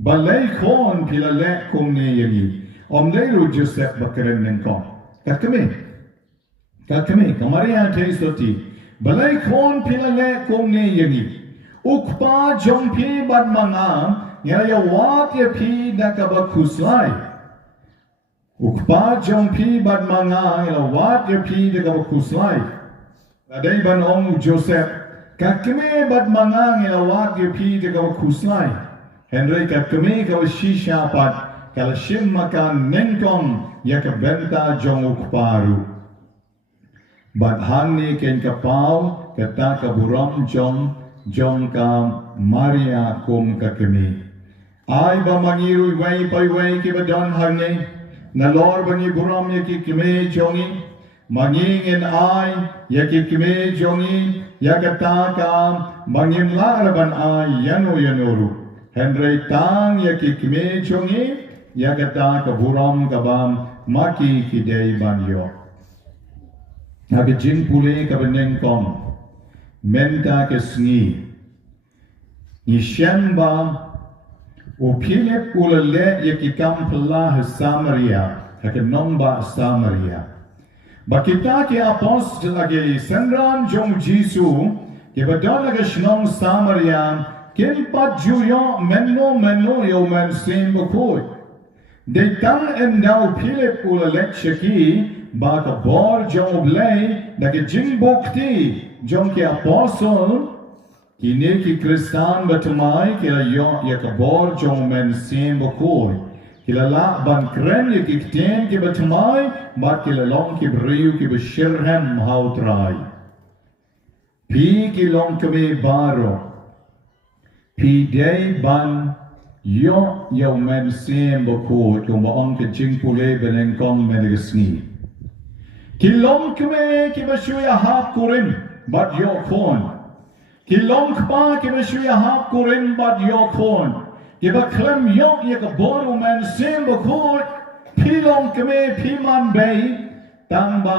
Balay kon pila le kom ne yagi. Om leiru Joseph bakaren nengkong. Kat kami, kamari ate soti. Balay kon pila le kom ne yagi. Ukpa jong pi bad manga, ngaya wat ya pi dakaba kuslai. Ukpa jong pi bad manga, ngaya wat ya pi dakaba kuslai. Adai ban om Joseph, kat kami bad manga, ngaya wat ya pi dakaba kuslai. Henry kat kami kawa shisha pat. Kalau shim makan nengkong ya ke benta jong ukparu. Bat hani ken kapau kata kaburam jong ka Maria kum ka kemi. Ay ba mangiru way pai way ki badon hangi. Nalor bangi buram ya ki kemi jongi. Mangingin ay ya ki kemi jongi. Ya kata ka mangim laraban ay yanuru. Henry tang ya ki kemi jongi. Ya kata kaburam kabam maki kidei banyo. Nabi jin pule kabeneng kong menta kesngi. Ni shamba o Philip ulale yakikam pala Samaria hakenomba Samaria. Bakita ke apostle age sendran jong Jisu ke badon age shnong Samaria kimpat juyo menno yo men sim bokoi. De tang endau Philip ulale cheki ba ka bor jong blay da ke jing bokti jong ke apostle kini ki Kristan batumai kila yo ya ka bor jong men sim bokoi kila la ban kren ye ki ten ke batumai ba kila long ki briu ki beshirhem hautrai pi ki Longkmie baro pi day ban yo men sim bokoi kung baong ke jing pule beneng kong menegasni ki Longkmie ki bashuya hap kurim bat yo kon ki Longkmie ki bashuya hap kurim bat yo kon ki baklem yo ye ka boru men sim bokoi pi Longkmie pi man bay tangba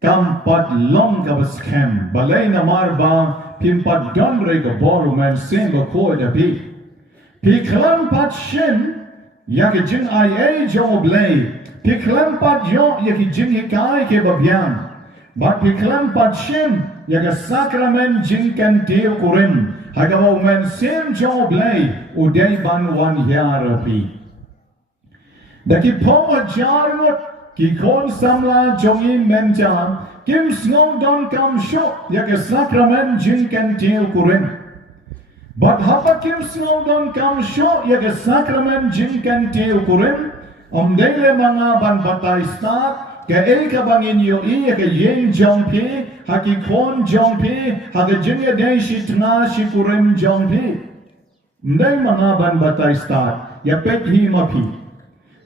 kampat long ka baskem balay na marba pimpat donre ka boru men sim bokoi da pi Piklam pat shim yak jing ai jo blay. Piklam pat yo yak jing hikai ke babian. But piklam pat shim yak sakrament jing kan teo kurim. Hagawa men sim jo blay uday ban wan yarapi. Daki poa jarmut ki kon samla jongin menja kim snow don kam shop yak sakrament jing kan teo kurim. But hapa kim snow don kam show ya ke sakrament jing kan teo kurim dele mga ban batay start ke ka bangin yo ya ke yen jong pi haki kon jong pi haki jing ya day shitna shi kurim jong pi dele mga ban batay start ya pek hi mapi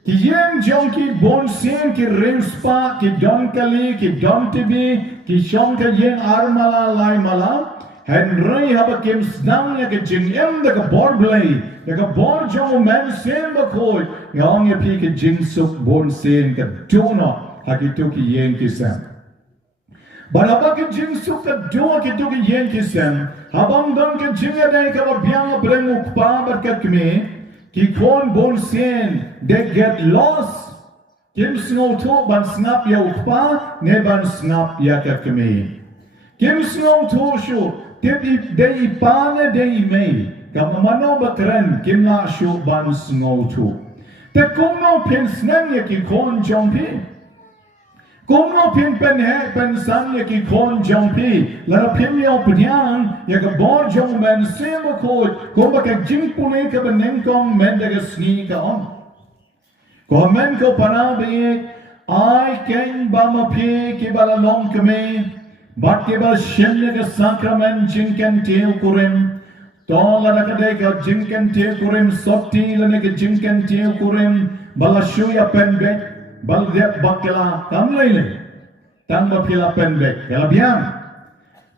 ki yen jong ki bon sen ki rimspa ki don kali ki don tibi ki shong ka yen armala lai mala Henry haba kim snang ya ke jing em da ka bor blay da ka bor jo men sen ba koi yang ya pi ke jing suk bon sen ka dona haki to ki yen ki sam ba haba ke jing suk ka do ki to ki yen ki sam habang don ke jing ya dai ka ba biang breng ukpa ba ka kme ki kon bon sen they get lost kim snow to ban snap ya ukpa ne ban snap ya ka kme kim snow to shu Dei ipane dei mei, กับมโนบักเรนกินลาชูบันสงอทูแต่คงโนเพียงสนั่นยกิคนจงพีคงโนเพียงเป็นแห่เป็นสันยกิคนจงพีแล้วเพียงยอปยางยกบอร์จงแมนเสียมโคดคงบักจิงปุเลกับเนงกองแมนเดกสนีกับอมก็แมนก็ปนาเบกไอเก่งบามาพีกิบาลลองกเมบัดกิบาลเชนเนกสักราเมนจิงกันเทียวกุริมตอนละนักเด็กจิงกันเทียวกุริมสดทีละนักจิงกันเทียวกุริมบาลชูยาเป็นเบกบาลเดียบักลาตั้งเลยตั้งบักลาเป็นเบกกลาเบียน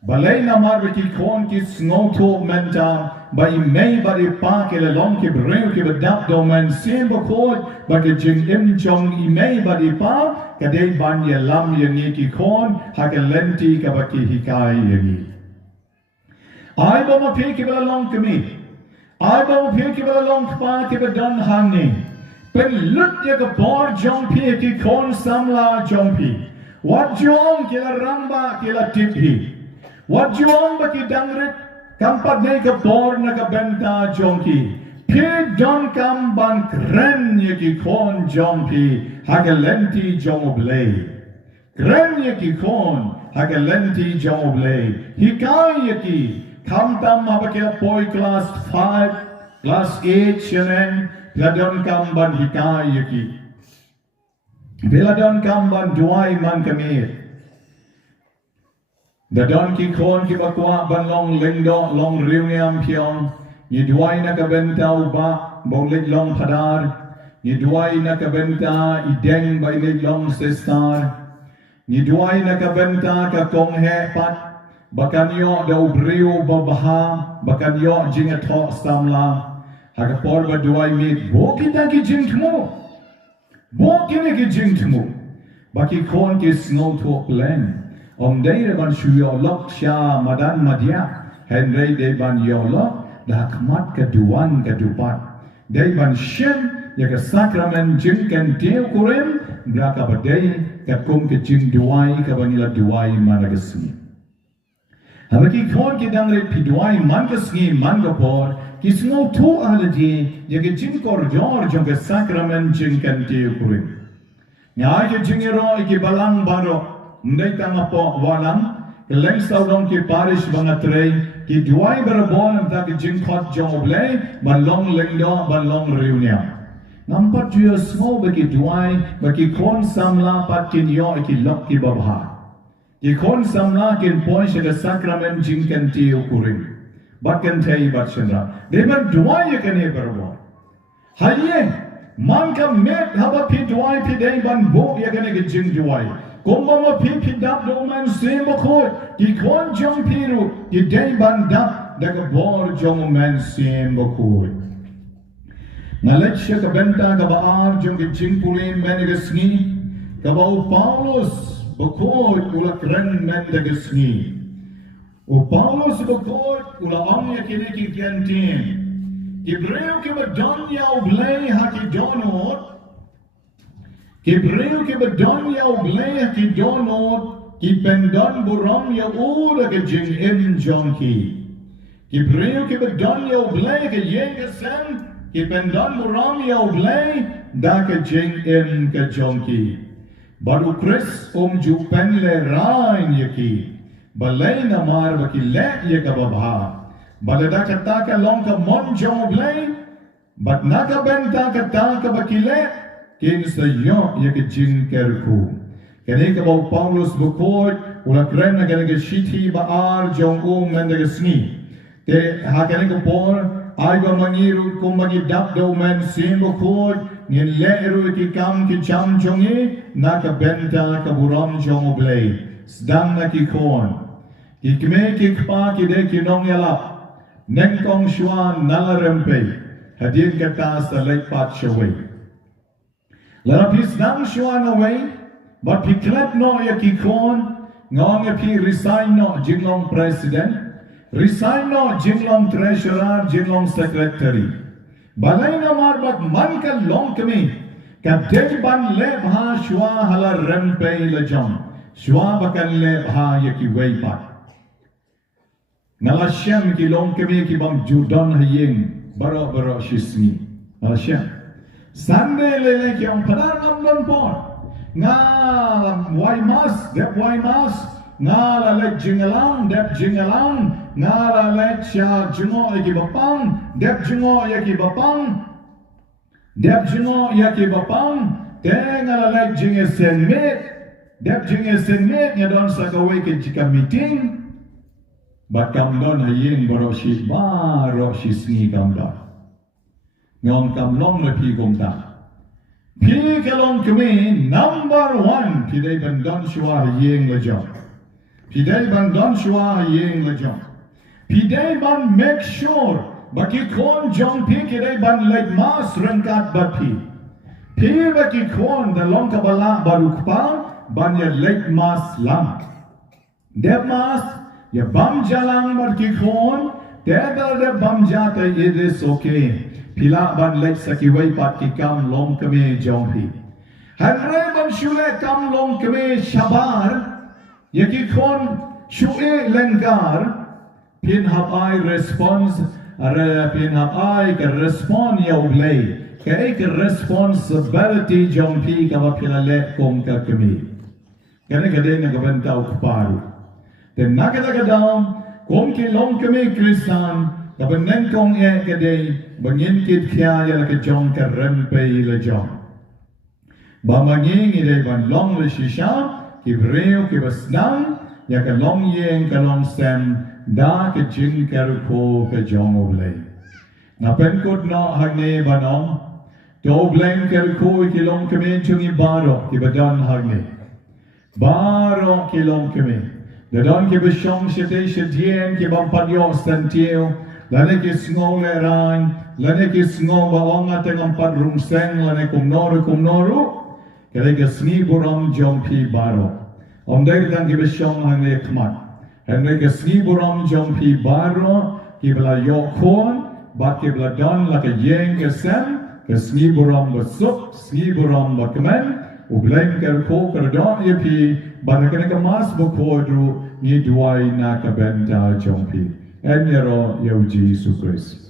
บาเลยนามาร์กิคนกิสงอทูเมนตาบาอิเมย์บาริปาเกลลองกิบเรียวกิบดับโดเมนเซียนบกโคดบากจิงอิมจงอิเมย์บาริปากระเดย์บันยาลำยังงี้กิคนฮักเลนตีกับบักิฮิกายยังงี้ไอ้บ่มาเพียกิบลองกมีไอ้บ่มาเพียกิบลองปากิบดันฮันนี่เป็นลุดยกับบอร์จงพีกิคนสัมลาจงพีวัดจงกิลรัมบากิลติพีวัดจงบักิดังริดkampat nei ka bor na ka benta jongki phe don kam ban kren ye ki khon jongpi hagalenti jongoble kren ye ki khon hagalenti jongoble hikai ye ki kamtam mabake poi class 5 class 8 chenen pladon kam ban hikai ye ki pladon kam ban duai man kamir The don ki kon ki bakwa ban long lingdo long riuniam pion ye duai na ka benta uba bolit long padar ye duai na ka benta ideng bai lit long sestar ye duai na ka benta ka kong he pat bakanyo da ubriu babaha bakanyo jinga tho samla ha ka por ba duai mit bo kita ki jingtmu bo kine ki jingtmu baki kon ki snow to plan Om day ban shuyo lok sha madan madya Henry day ban yolo da kmat kaduan kadupat day ban shen ya ka sakramen jing kan teo kurim bra ka baday ka kum ke jing duai ka banila duai managasni Habaki khon ki dangre pi duai mangasni mangapor kisno to aladi ya ka jing kor jor jong ka sakramen jing kan teo kurim Nya ke jingero ki balang baro Mendai tama po Wahlang, keleng saudong ki Parish bangatrei, ki duai berabon entah ki jingkot jong oblei, ban long lengdo, ban long riunia. Nampak jual semua bagi duai, bagi kon samla pat kin yo ki lok ki babha. Ki kon samla kin poi shada sakramen jingkan tiu kuring. Bat kan tei bat chandra. Debar duai ye kan ye berabon. Haye, man ka met haba pi duai pi dei ban bo ye kan ye jing duai. Kumbama pipi dap doman semba khod ki kon jong piru ki dei ban dap daga bor jong man semba khod Nalet ka benta ka baar jong ki jingpuli men gasni ka ba Paulos bakod ula kren men dagasni o Paulos bakod ula amya kini ki kentin ki breu ki ba donya ublei ha ki donot Kibreu ke bedon ya ubleh ki donot ki pendon buram ya ura ke jing im jonki. Kibreu ke bedon ya ubleh ke yenge sen ki pendon buram ya ubleh da ke jing im ke jonki. Baru kris ju penle rain ye ki. Balai na mar ki le ye ka babha. Balada kata ka long ka mon jong ubleh. Bat na ka benta kata ka bakile. Kin sa yo ye ke jing kerku kene ka ba Paulos bukod ula kren na kene ke shithi ba ar jong men de sni te ha kene ko por ai ba mangiru kum magi dap do men sim bukod ngin le ru ki kam ki cham jong e na ka benta ka buram jong oblei sdam na ki kon ki kme ki kpa ki de ki nong yala neng kong shwan nalarempe hadin ka ta sa lek pat shawai Lara pis dang shuan away, but pi klet no ya ki kon, ngong ya pi resign no jinglong president, resign no jinglong treasurer, jinglong secretary. Balay na marbat man ka Longkmie, ka dej ban le bha shua hala rempe la jam, shua bakan le bha ya ki way pat. Ngalasyan ki Longkmie ki bang Jordan hayeng baro shismi. Ngalasyan. Sunday lele ki ang padar ngamdon pon. Ngalam waimas, dep waimas. Ngala jingalang, dep jingalang. Ngala jingo yaki bapang, dep jingo yaki bapang. Dep jingo yaki bapang. Ngala jinge senmet. Dep jinge senmet ngadon sa kawai ke jika meeting. Bat kamdon hayeng baro shismi kamdon. Ngom kamlong le pi komta. Pi kalong kami number 1 pidai bandon shua hayeng le jong. Pidai bandon shua hayeng le jong. Pidai ban make sure baki kon jong pi kidai ban like mas rengkat bat pi. Pi baki kon the Longkabala barukpa ban ya like mas lam. Dep mas ya bam jalang baki kon tedal de bam jata it is okay. Pila ban like sakiwai pat ki kam Longkmie jong pi. Hanre ban shule kam Longkmie shabar yaki kon shue lengar pin hab I response are pin hab I ka respond ya ublay ka ek responsibility jong pi ka pila le kom ka kami kana kade na gabanta ukparu then nakada daw kom ki Longkmie Kristan kabanen kong kade bangin kit kya ya ke jong ka rempe le jong ba manging ide ban long le shisha ki breo ki basnam ya ka long yeng ka long sem da ke jing ka ko ka jong oble na pen kut no hagne banong to bleng ka ko ki Longkmie chungi baro ki badan hagne baro ki Longkmie da don ki bishong shite shitien ki bam padyo stantio lane ki sngo le rain lane ki sngo baong ateng ampat rungseng lane kumnoru kaya ki sni buram jong pi baro omday dan ki bishong hane kmat hane ki sni buram jong pi baro ki bala yokon bat ki bala don la ki yeng ki sem ki sni buram basuk sni buram bakmen ubleng ker ko kerdon ye pi banakane ka mas bukodru ni duai na ka benta jong pi Enyero yau Jesus Christ.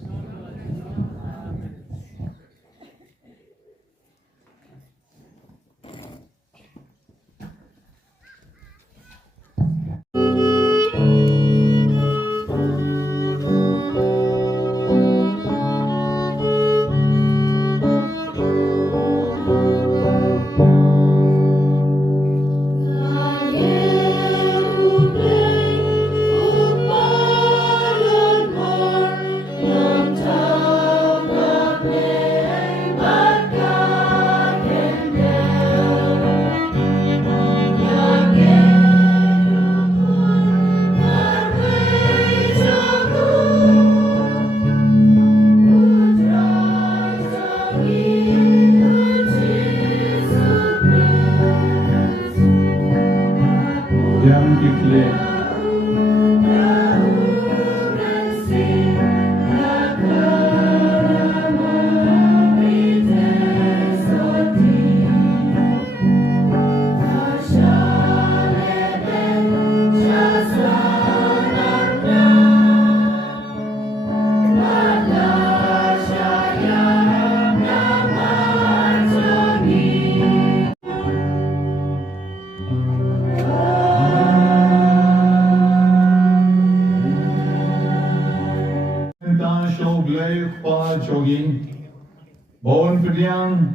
Bon pediang,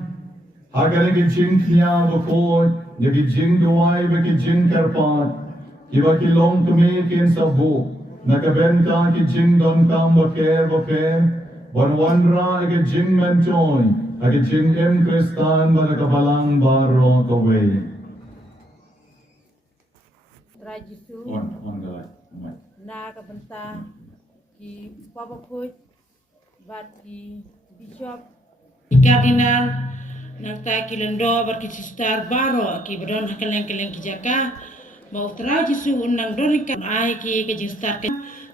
agar ke jing kia before, jadi jing doai bagi jing karpat, kiba ki Longkmie kin sabu, nakabenta ki jing don kam baker, bon wandra ke jing mentoy, ake jing Kristan manakabalang baro kaway. Trajisu On na kabenta ki Papa Coach bat ki Bishop Ikardinal nang ta kilendo barki sister baro ki badon hakaleng ki jaka mau trajisu unang donika ai ki jinstar ke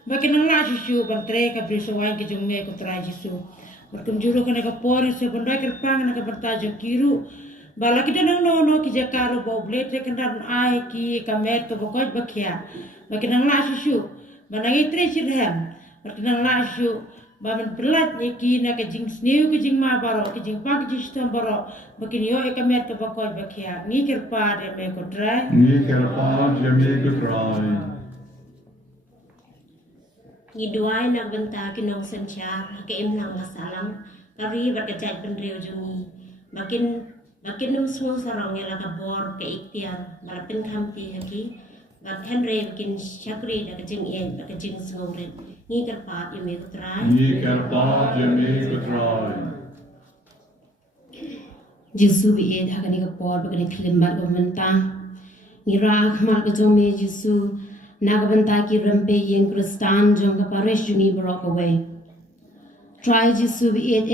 bakin nang rajisu bantre ka brisowan ki jumme ko trajisu barkum juro kana ka pori se bondai kerpang na ka bertajo kiru bala kita nang no ki jakaro bo blete kan ai ki kamer to bokoj bakia bakin nang rajisu Manangi treasure ham. Berkenan lasyu. Baman pelat yaki na kajing sniu kajing ma baro kajing pa kajing stam baro bakin yo ekamet ke bakoy bakia ni kerpa de me ko dry Ni kerpa jemi kutrai. Ngiduai nak benta kinong senchar ke imlang masalam kari berkecak pendriu jungi makin num semua sarang yang kabor ke ikhtiar malapin kamti haki bat henry bikin syakri dak kejing ien dak kejing sengongren ni kerpat yang me kutrai Ni kerpa jemi kutrai. Yesu bi ed hagani ka por bagani klimbat ko mentang ngira khmal ko jome Yesu nagabanta ki rampe yeng kristan jong ka parish juni brok away try Yesu bi ed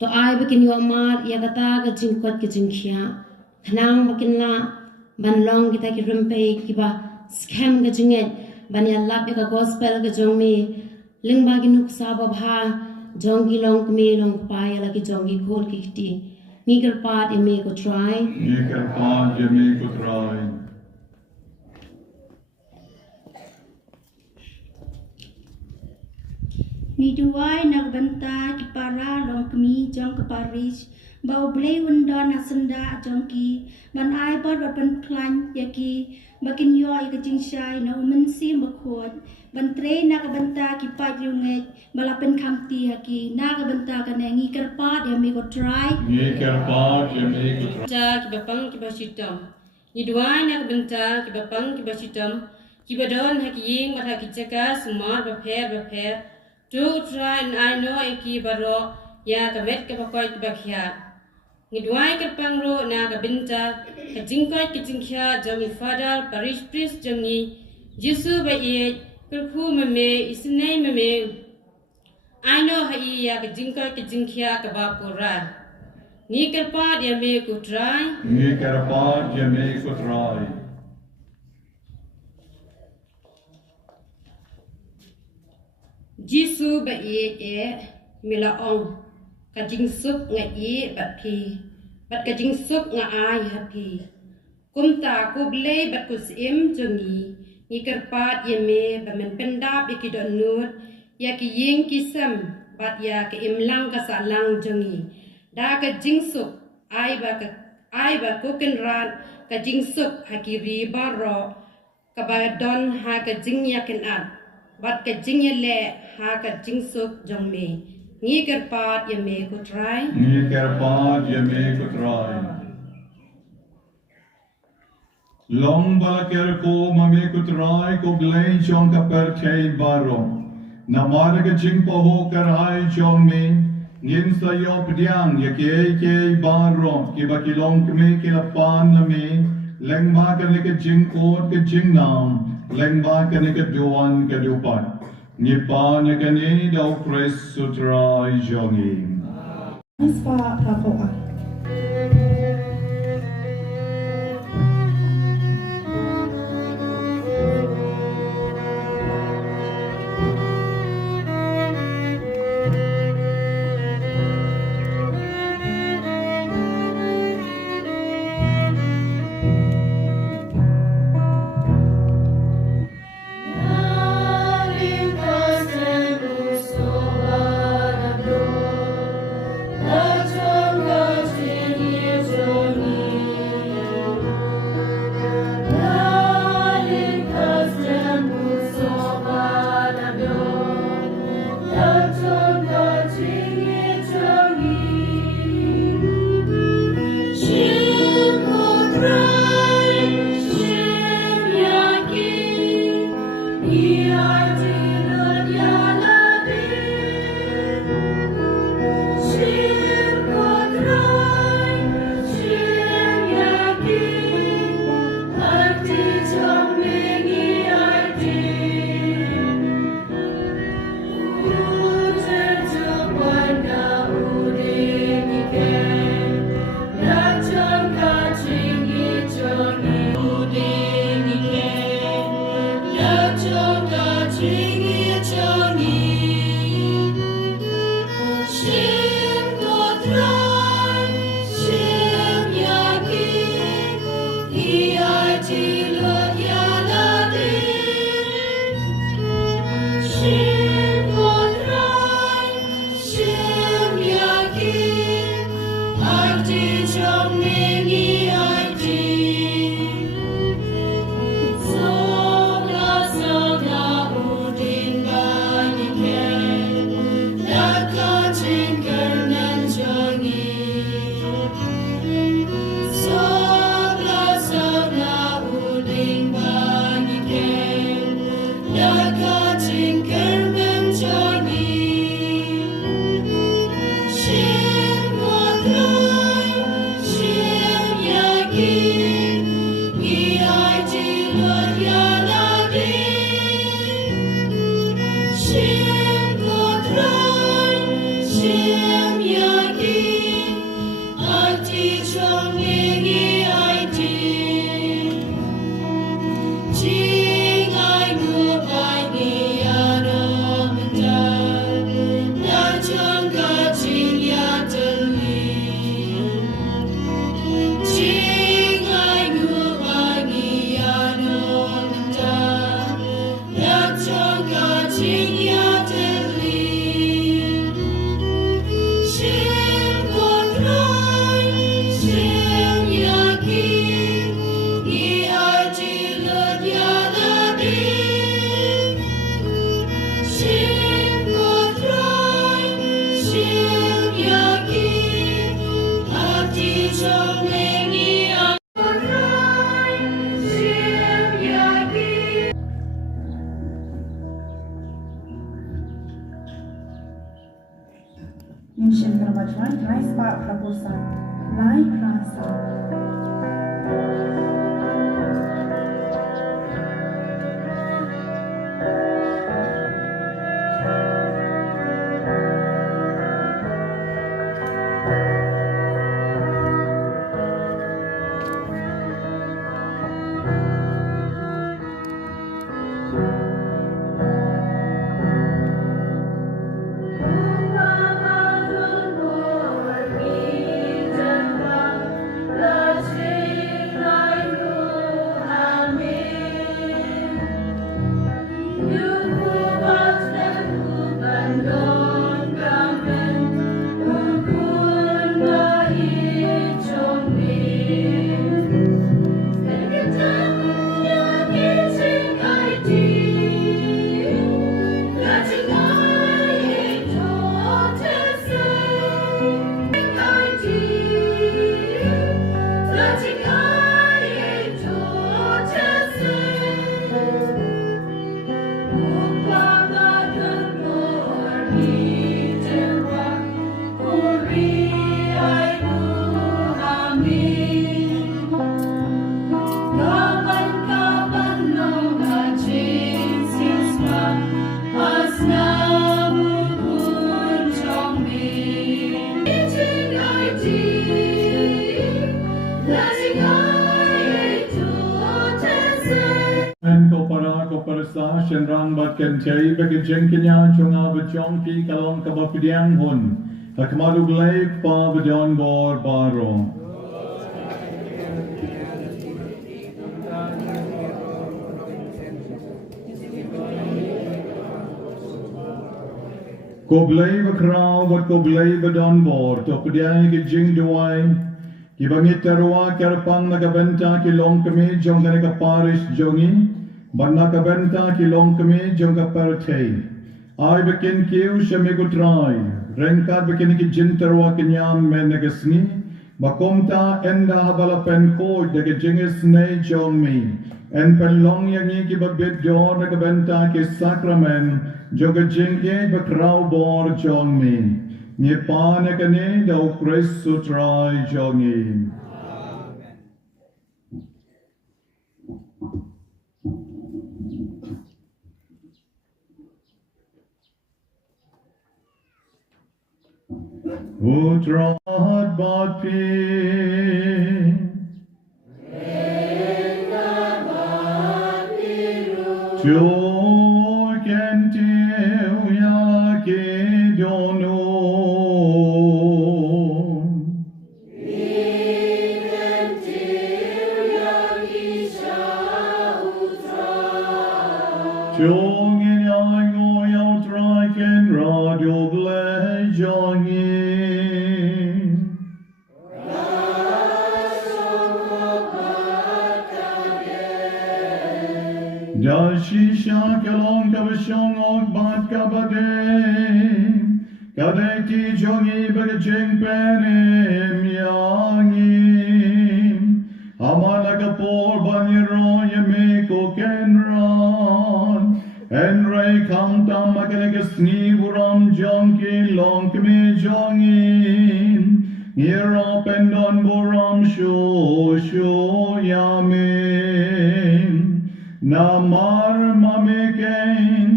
to ai bakin yo mar ya kata ka jingkot ka jingkhia khnang bakin la ban long kita ki rampe ki ba scam ka jinget ban ya lap ka gospel ka jong me lingba ki nuksa ba bha jong ki Longkmie Longkmie ya la ki jong ki khol ki ti ni kerpat yang me ko try Ni kerpa jemi kutrai. Ni duai nak benta ki para Longkmie jong ke Parish bau blei undon asenda jong ki ban ai bot bat ban klan yaki bakin yo ai ke jing shai no men sim bakhot ban tre nak benta ki pat yunget balapen kamti haki nak benta kan ngi kerpat ya me ko try Ni kerpa jemi kutrai. benta ki bapang ki basitam ni dua nak benta ki bapang ki basitam ki badon ha ki ying mata ki chaka smart ba pher to try and I know ki baro ya ka met ka bakoy ki bakhya ni dua ki pangro na ka benta ka jingkoy ki jingkhya jami father parish priest jangi Jesu ba ye kurku me isnei me I know ha ya ka jingkoy ki jingkhya ka ba pura ni kerpa dia me ko try Ni kerpa jemi kutrai. Jesu ba ye mila ong ka jing sup nga ye bat phi bat ka jing sup nga ai ha phi kum ta ku ble bat ku sim jongi ni kerpat ye me ba men pendap ki don nut ya ki ying ki sam bat ya ki imlang ka sa lang jongi da ka jing sup ai ba ku ken ran ka jing sup ha ki ri ba ro ka ba don ha ka jing ya ken at bat ka jing ye le ha ka jing sup jong me ni kerpat ye me ko try Ni kerpa jemi kutrai. Long balaker ko mami kutrai ko blain jong ka per kei baro. Namara ka jing po ho karai jong me. Ngin sa yo pdiang ya kei baro ki ba ki Longkmie ki la pan na me. Leng ba ka ni ka jing kot ka jing nam. Leng ba ka ni ka duan ka dupan. Ni pa ni ka ni daw pres sutrai jongi. Aspa kakoa. La Mention Ramajuan, Rice Park, Raposan, Lai Krasa. Shenrang bat kentei bagi jengkenya chunga bajong pi kalong kabapidiang hun. Takmadu glai pa badon bor baro. Ko blai bakrao bat ko blai badon bor to padiang ki jing duai. Ki bangit terwa kerpang nagabenta ki Longkmie jong ka Parish jongi. Banna ka benta ki Longkmie jong ka Parish. Ai bikin kiu shamigu try. Rengkat bikin ki jinterwa kenyam menegasni. Bakomta enda habala pen ko de jingis ne jong mi. En pelong yang ki babit dor ka benta ki sakramen jong jingye bakrau bor jong mi. Ni pa ne kane do Christ sutrai jongi. Utrat bati Joy kentiu ya ke dono Jongin yang go yau trai ken radio ble jongin Dashisha kalong kabashong og bat kabadem Kadeti jongi bagajeng penem yangim Amalaga por baniro yameko kenran Enray kamtam makenegasni buram jonki Longkmie jongin Nira pendon buram sho yamin Namar mameken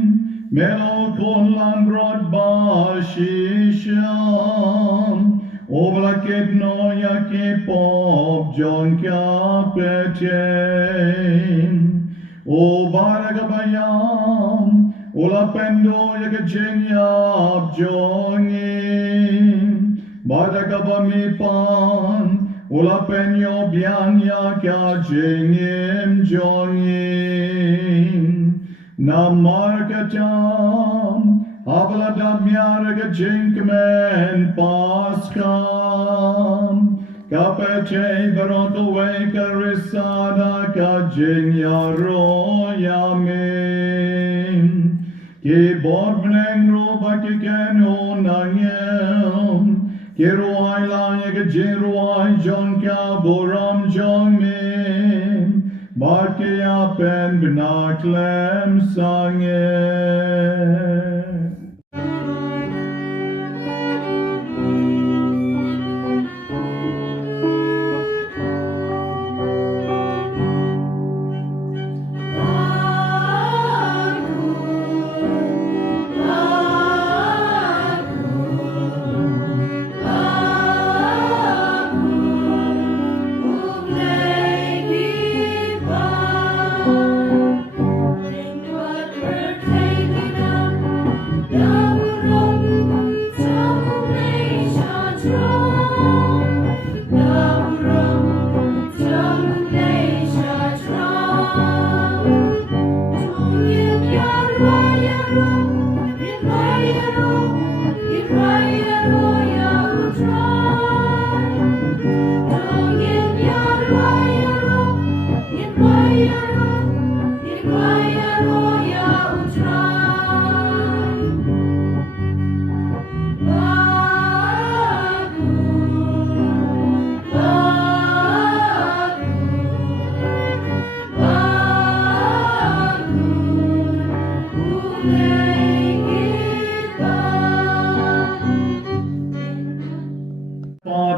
melo konlan brod bashisham Oblakit no yaki pop jonka pechen O baragabayam Ola pendo yakajing yap jongin Baragabami pan Ola penyo biang ya kya jingim jongin Namar katam Abla damyar ka jinkmen paskam Kapete baroko we karisada ka jing yaro yamin Ki borbneng roba ki keno nangem Kiruai lang yag jiruai jong kya boram jong min Barke apen binaklem sange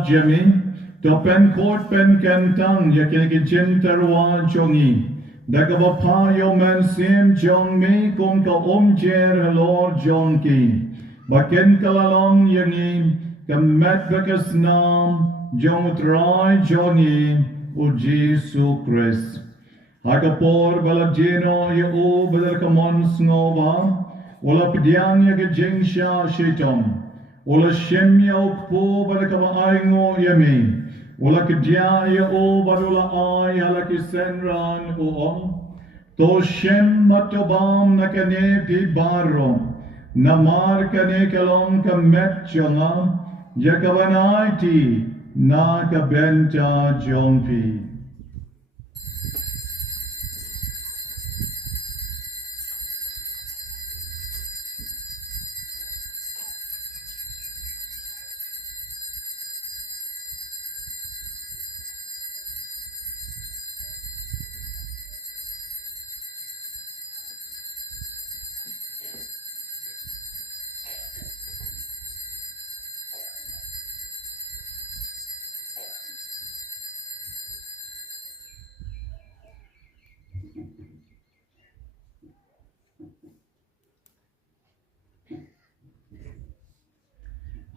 jemi to pen court pen kentang yakin ki jintarwa jongi daga pa yo men sim jong mi kong ka jer lord jong ki baken kalalong yangi kamet bakas nam jong trai jongi o jesu christ Hakapor balap jeno ye o badal kamon snova Ola pidiang ya ke jengsha shitom. Ola shem ya ukpo bada kama aingo yami. Ola kedia ya o badola ai ala ki senran o om. To shem matobam na kane pi baro. Namar kane kalong ka met jonga. Ya kabanai ti na ka benta jongpi.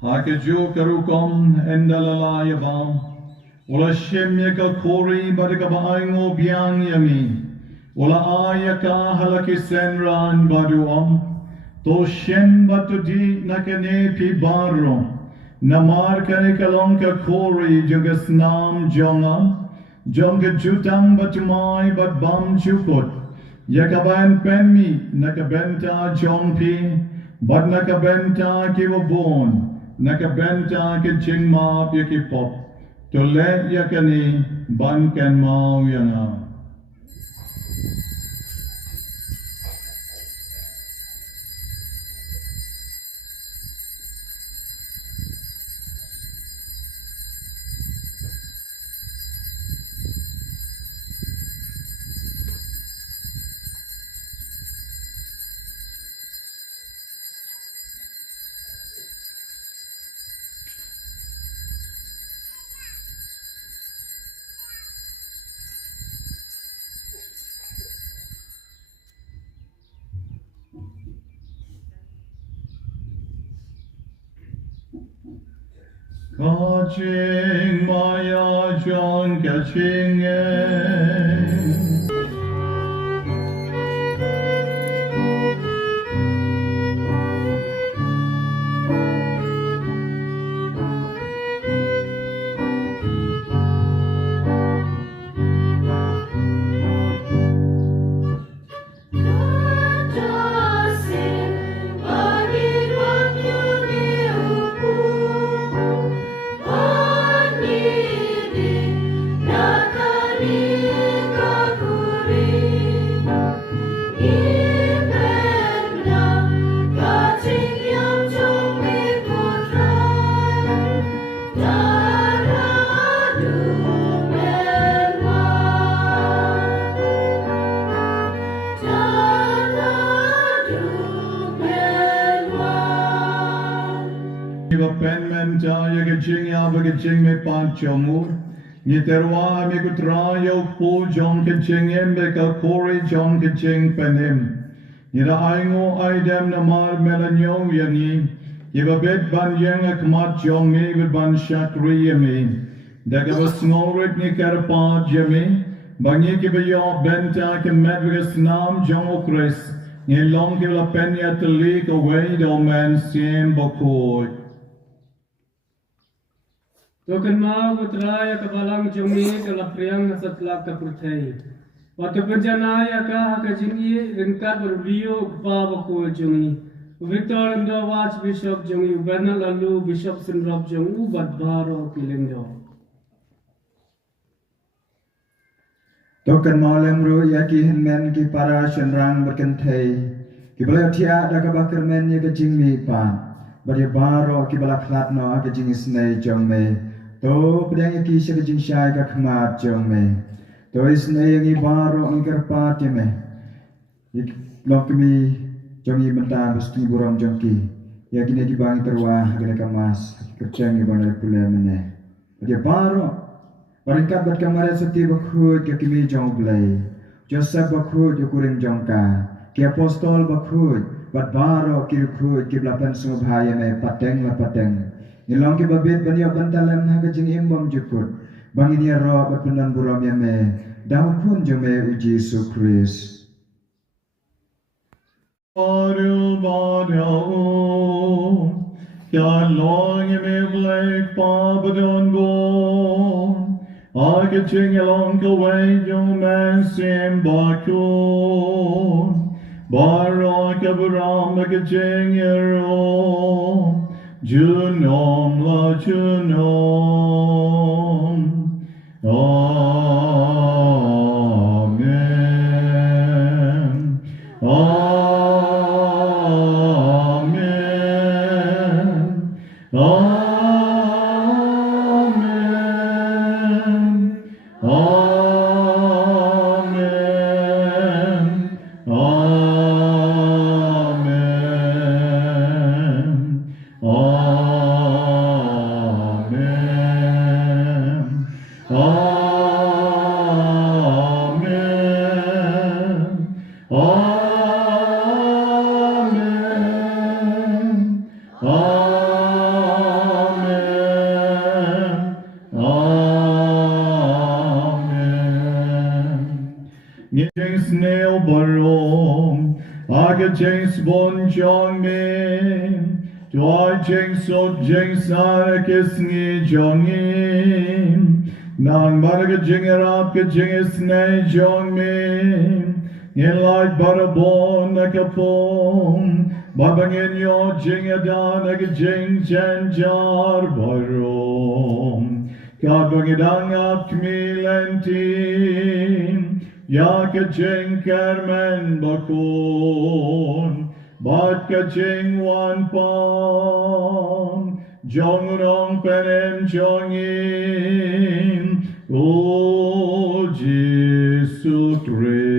Hakaju karukom endalala yabam. Ola shemya ka kori badaka baingo biang yami. Ola ayaka halaki senran baduam. To shem batudi nakane pi baro. Namar kane kalong ka kori jugas nam jonga. Jonga jutang batumai bat bam chukot. Yakaban penmi nakabenta jongpi. Bat nakabenta kibabon. Nakabenta ke chingma piki pop to le yakani ban kan mau yanga Kaching maya John kaching Jing me panchomu, Niterwa me kutrayo po John Kaching beka Kori John Kaching penim. Nira aingo aidem namar melanyo yangi, Yiba bet ban yang akmat John me with ban shakri yami. Dagaba snorit ni karpa jami, Bangi kibayo benta ke medvigas nam John Okris, Ni long kila penya to leak away do man siem bokoi. Token mau kutraya kabalang jongi kalapriang nasatla kapurthai. Waktu perjana ka kajingi ringkat berbio kupa bako jongi. Victor Indo Watch Bishop jongi Bernal lalu Bishop Sindrop jong ubat baro pilendo. Token malam ru yaki henmen ki Parish rang berkentai. Ki bala tia da ka bakar men ya kajing mi pan. Bari baro ki bala klat no kajing isnai jong me. To pedang ki se kajing syai ka khmat jong me. To isnai ngi baro ngi karpat ya me. Longkmie jongi menta besti buram jongki. Ya kini ki bang terwah kena kamas keceng ki bang pula mene. Dia baro baringkat bat kamare seti bakhut ke kimi jong blai Joseph bakhut yo kuring jong ka ki apostol bakhut bat baro ki khut ki blapan sungu bhaya me pateng la pateng nilong ki babit banyo bantalam na ka jing imbam jukut bangin ya ro bat penan buram ya me dau kun jo me uji Yesu Kris Barul barul Ya long me blake babadon go I could ching along away you man sim bakun Barak abram I could ching yero Junom la junom Amen Amen Amen Amen Amen Snail barong, aga James bon jong me, to I James of James Arakis ni jongin, nan baraga jingerap ka jingis ne jong me, in light barabon nakapong, babangin yo jingadan aga jing jan jar barong, kabangidang up kmilentin, Ya ka jing kermen bakun, bat ka jing wan pang, jong rong penem jongin, O Jesus Christ.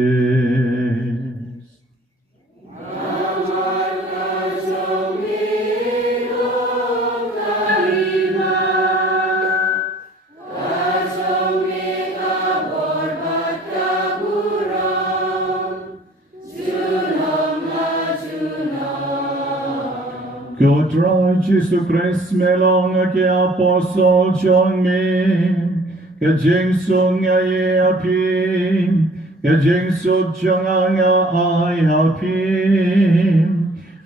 God dra Jesu Christ melong ke apostol jong me, ke jing sung ye api, ke jing suk jong anga ai api,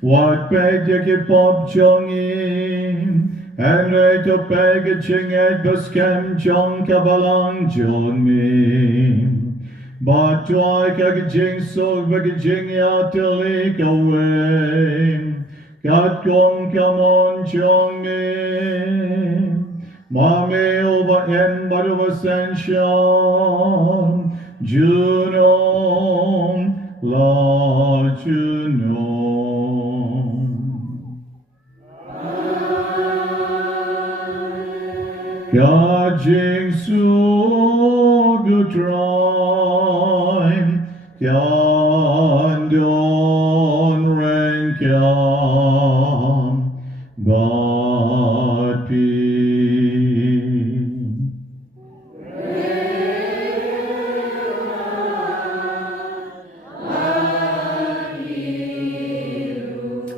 wat peg ke pop jong in, and rate to peg jing et buskem jong kabalang jong me. But try ke jing suk ke jing ya to leak away. God come on jong me, mame over en but of ascension, Junon la Junon. God jing so good try, God don rank God peace.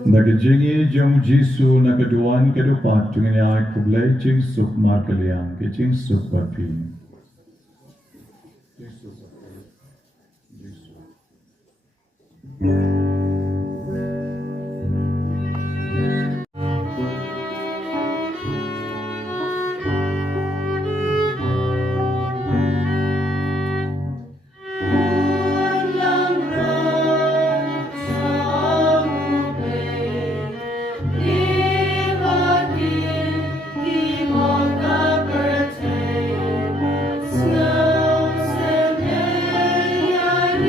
Nagajingi jong Jisu nagaduan kadupat jong ay kublay jing suk markaliang ke jing suk papi. Snow, sand, and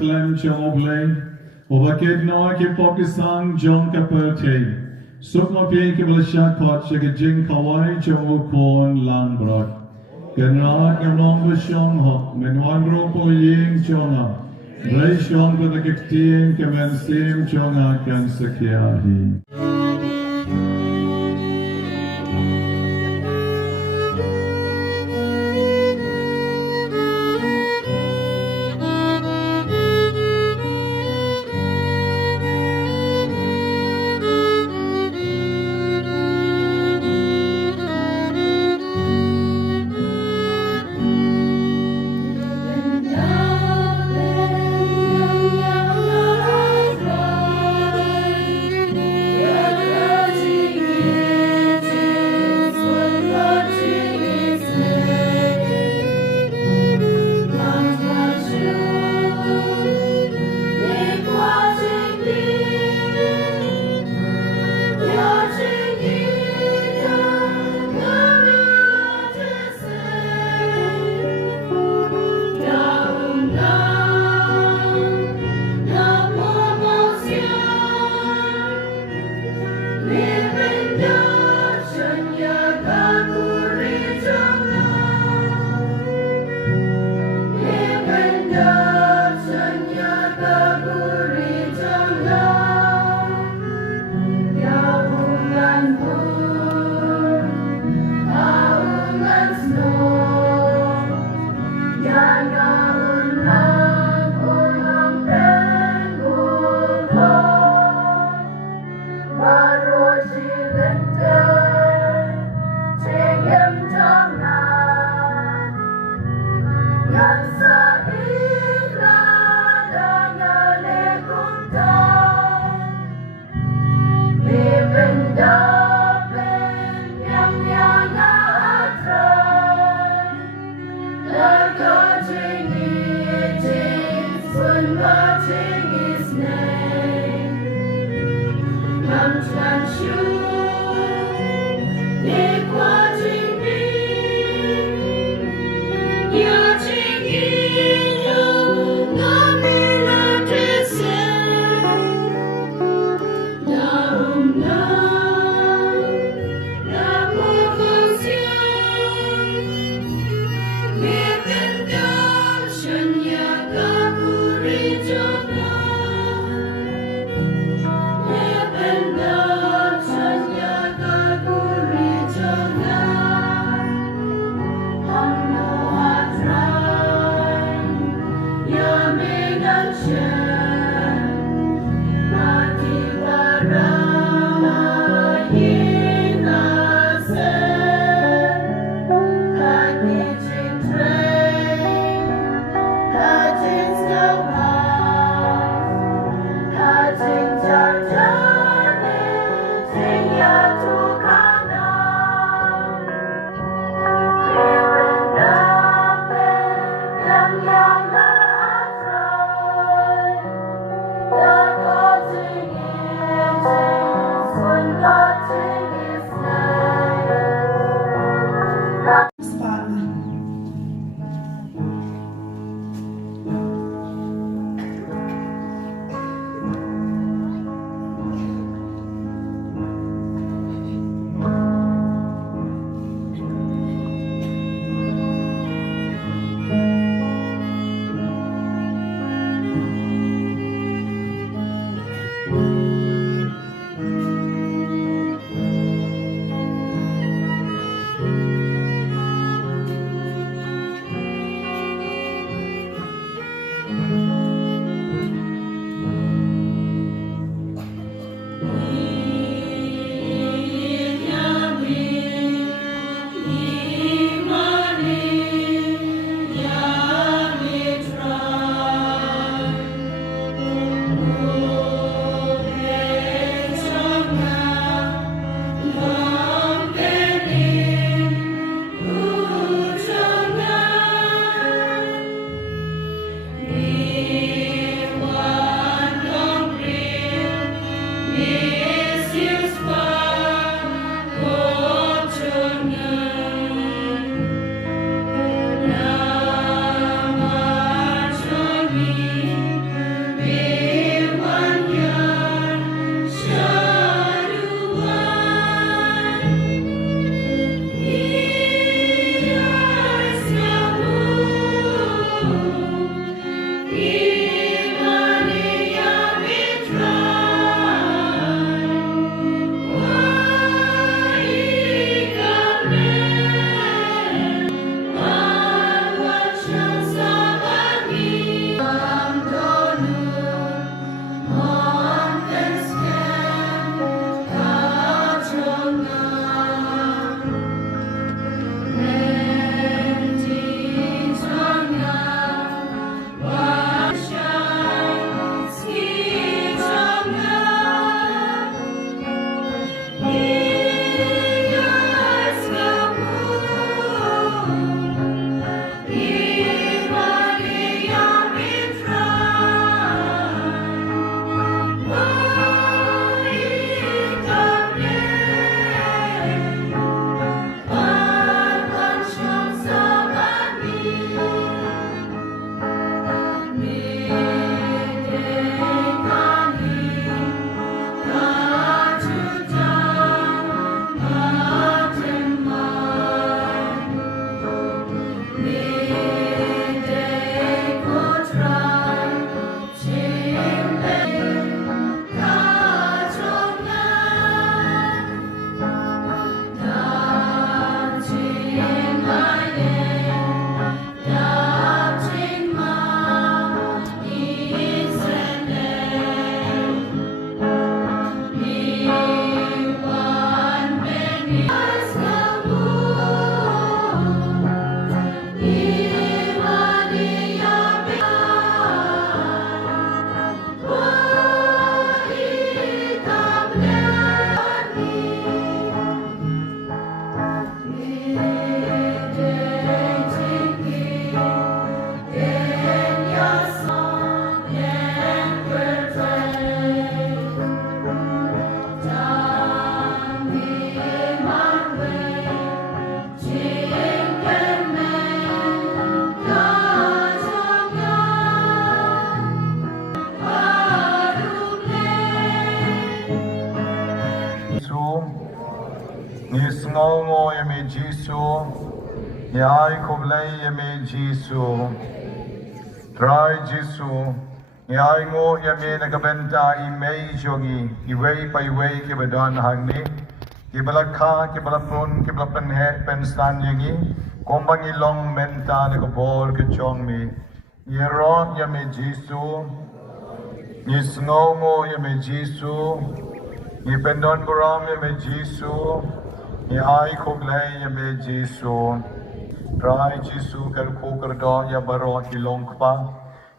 klem jong oblay. Ovaked no ki pokisang jong kaperte. Suk mo pie ki bala shakot shaka jing kawai jong ukon lang brot. Kenrat ngam long bishong hok. Menwan ropo ying jonga. Ray shong pada kikting kemen sim jonga kan sakiahi. sngongo yame Jesu. Yai koblei yame Jesu. Try Jesu. Yai ngo yame nakabenta imei jogi. Iwei pa iwei ke badan hangni. Ke balakha ke balapun ke balapan he penstan yangi. Kombangi long menta nakabor ke chong mi. Yeron yame Jesu. Nisngongo yame Jesu. Ni pendon buram yame Jesu. Ni ai koblei yame Jesu. Try Jesu kerko kerdo ya baro ki Longkmie.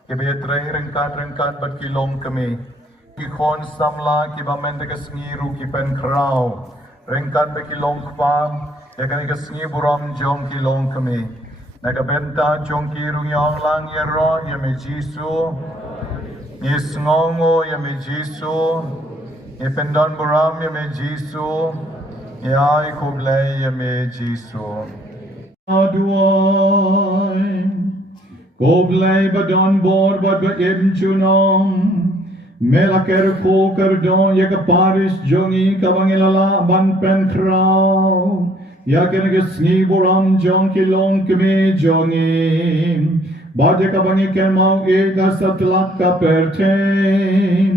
Ki betre rengkat bat ki Longkmie. Ki kon samla ki bamen de kesngiru ki pen krau. Rengkat be ki Longkmie. Ya kan kesngi buram jong ki Longkmie. Naga benta jong ki rungyong lang ya ro yame Jesu. Ni sngongo yame Jesu. Ni pendon buram yame Jesu. Ya koblei yame Jesu. Aduai, koblei badon bor bad ba im chunong, melaker ko kerdon ya ka Parish jongi kabangilala ban pen krau, ya kena ke sngi boram jong ki Longkmie jongi, bad ya kabangi ken mau e da satlak ka perten,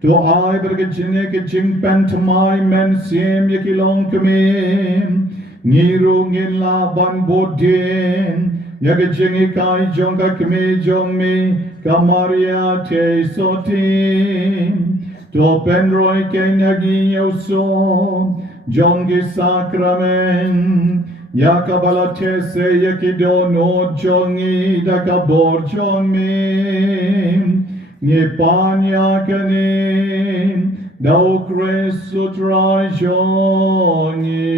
to ai bergejine ke jing pen tamai men sim ya ki Longkmie. Ngiru ngila ban bodin yaga jengi kai jong ka kmi jong mi kamaria te sotin to penroi ke nagi yoso jongi sakramen yakabala te se yakido no jongi da kabor jong mi ni panya kanin Dau Kristu trai jongi.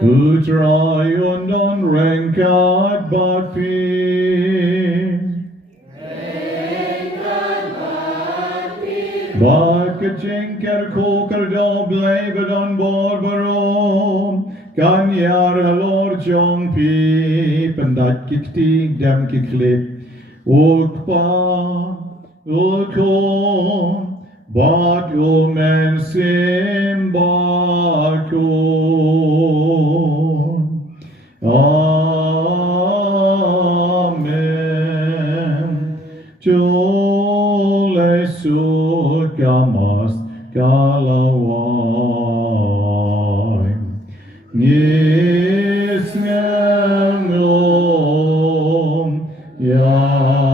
Utrai undon rengkat bakti. Bat kecingker koker doble bedon borbaro. Kan yar halor jong pi. Pendat kiktig dam kiklip. Ukpa, ukom, bat umen simbakun. Amen. Jole sukamas kalawai. Nisngangom, ya.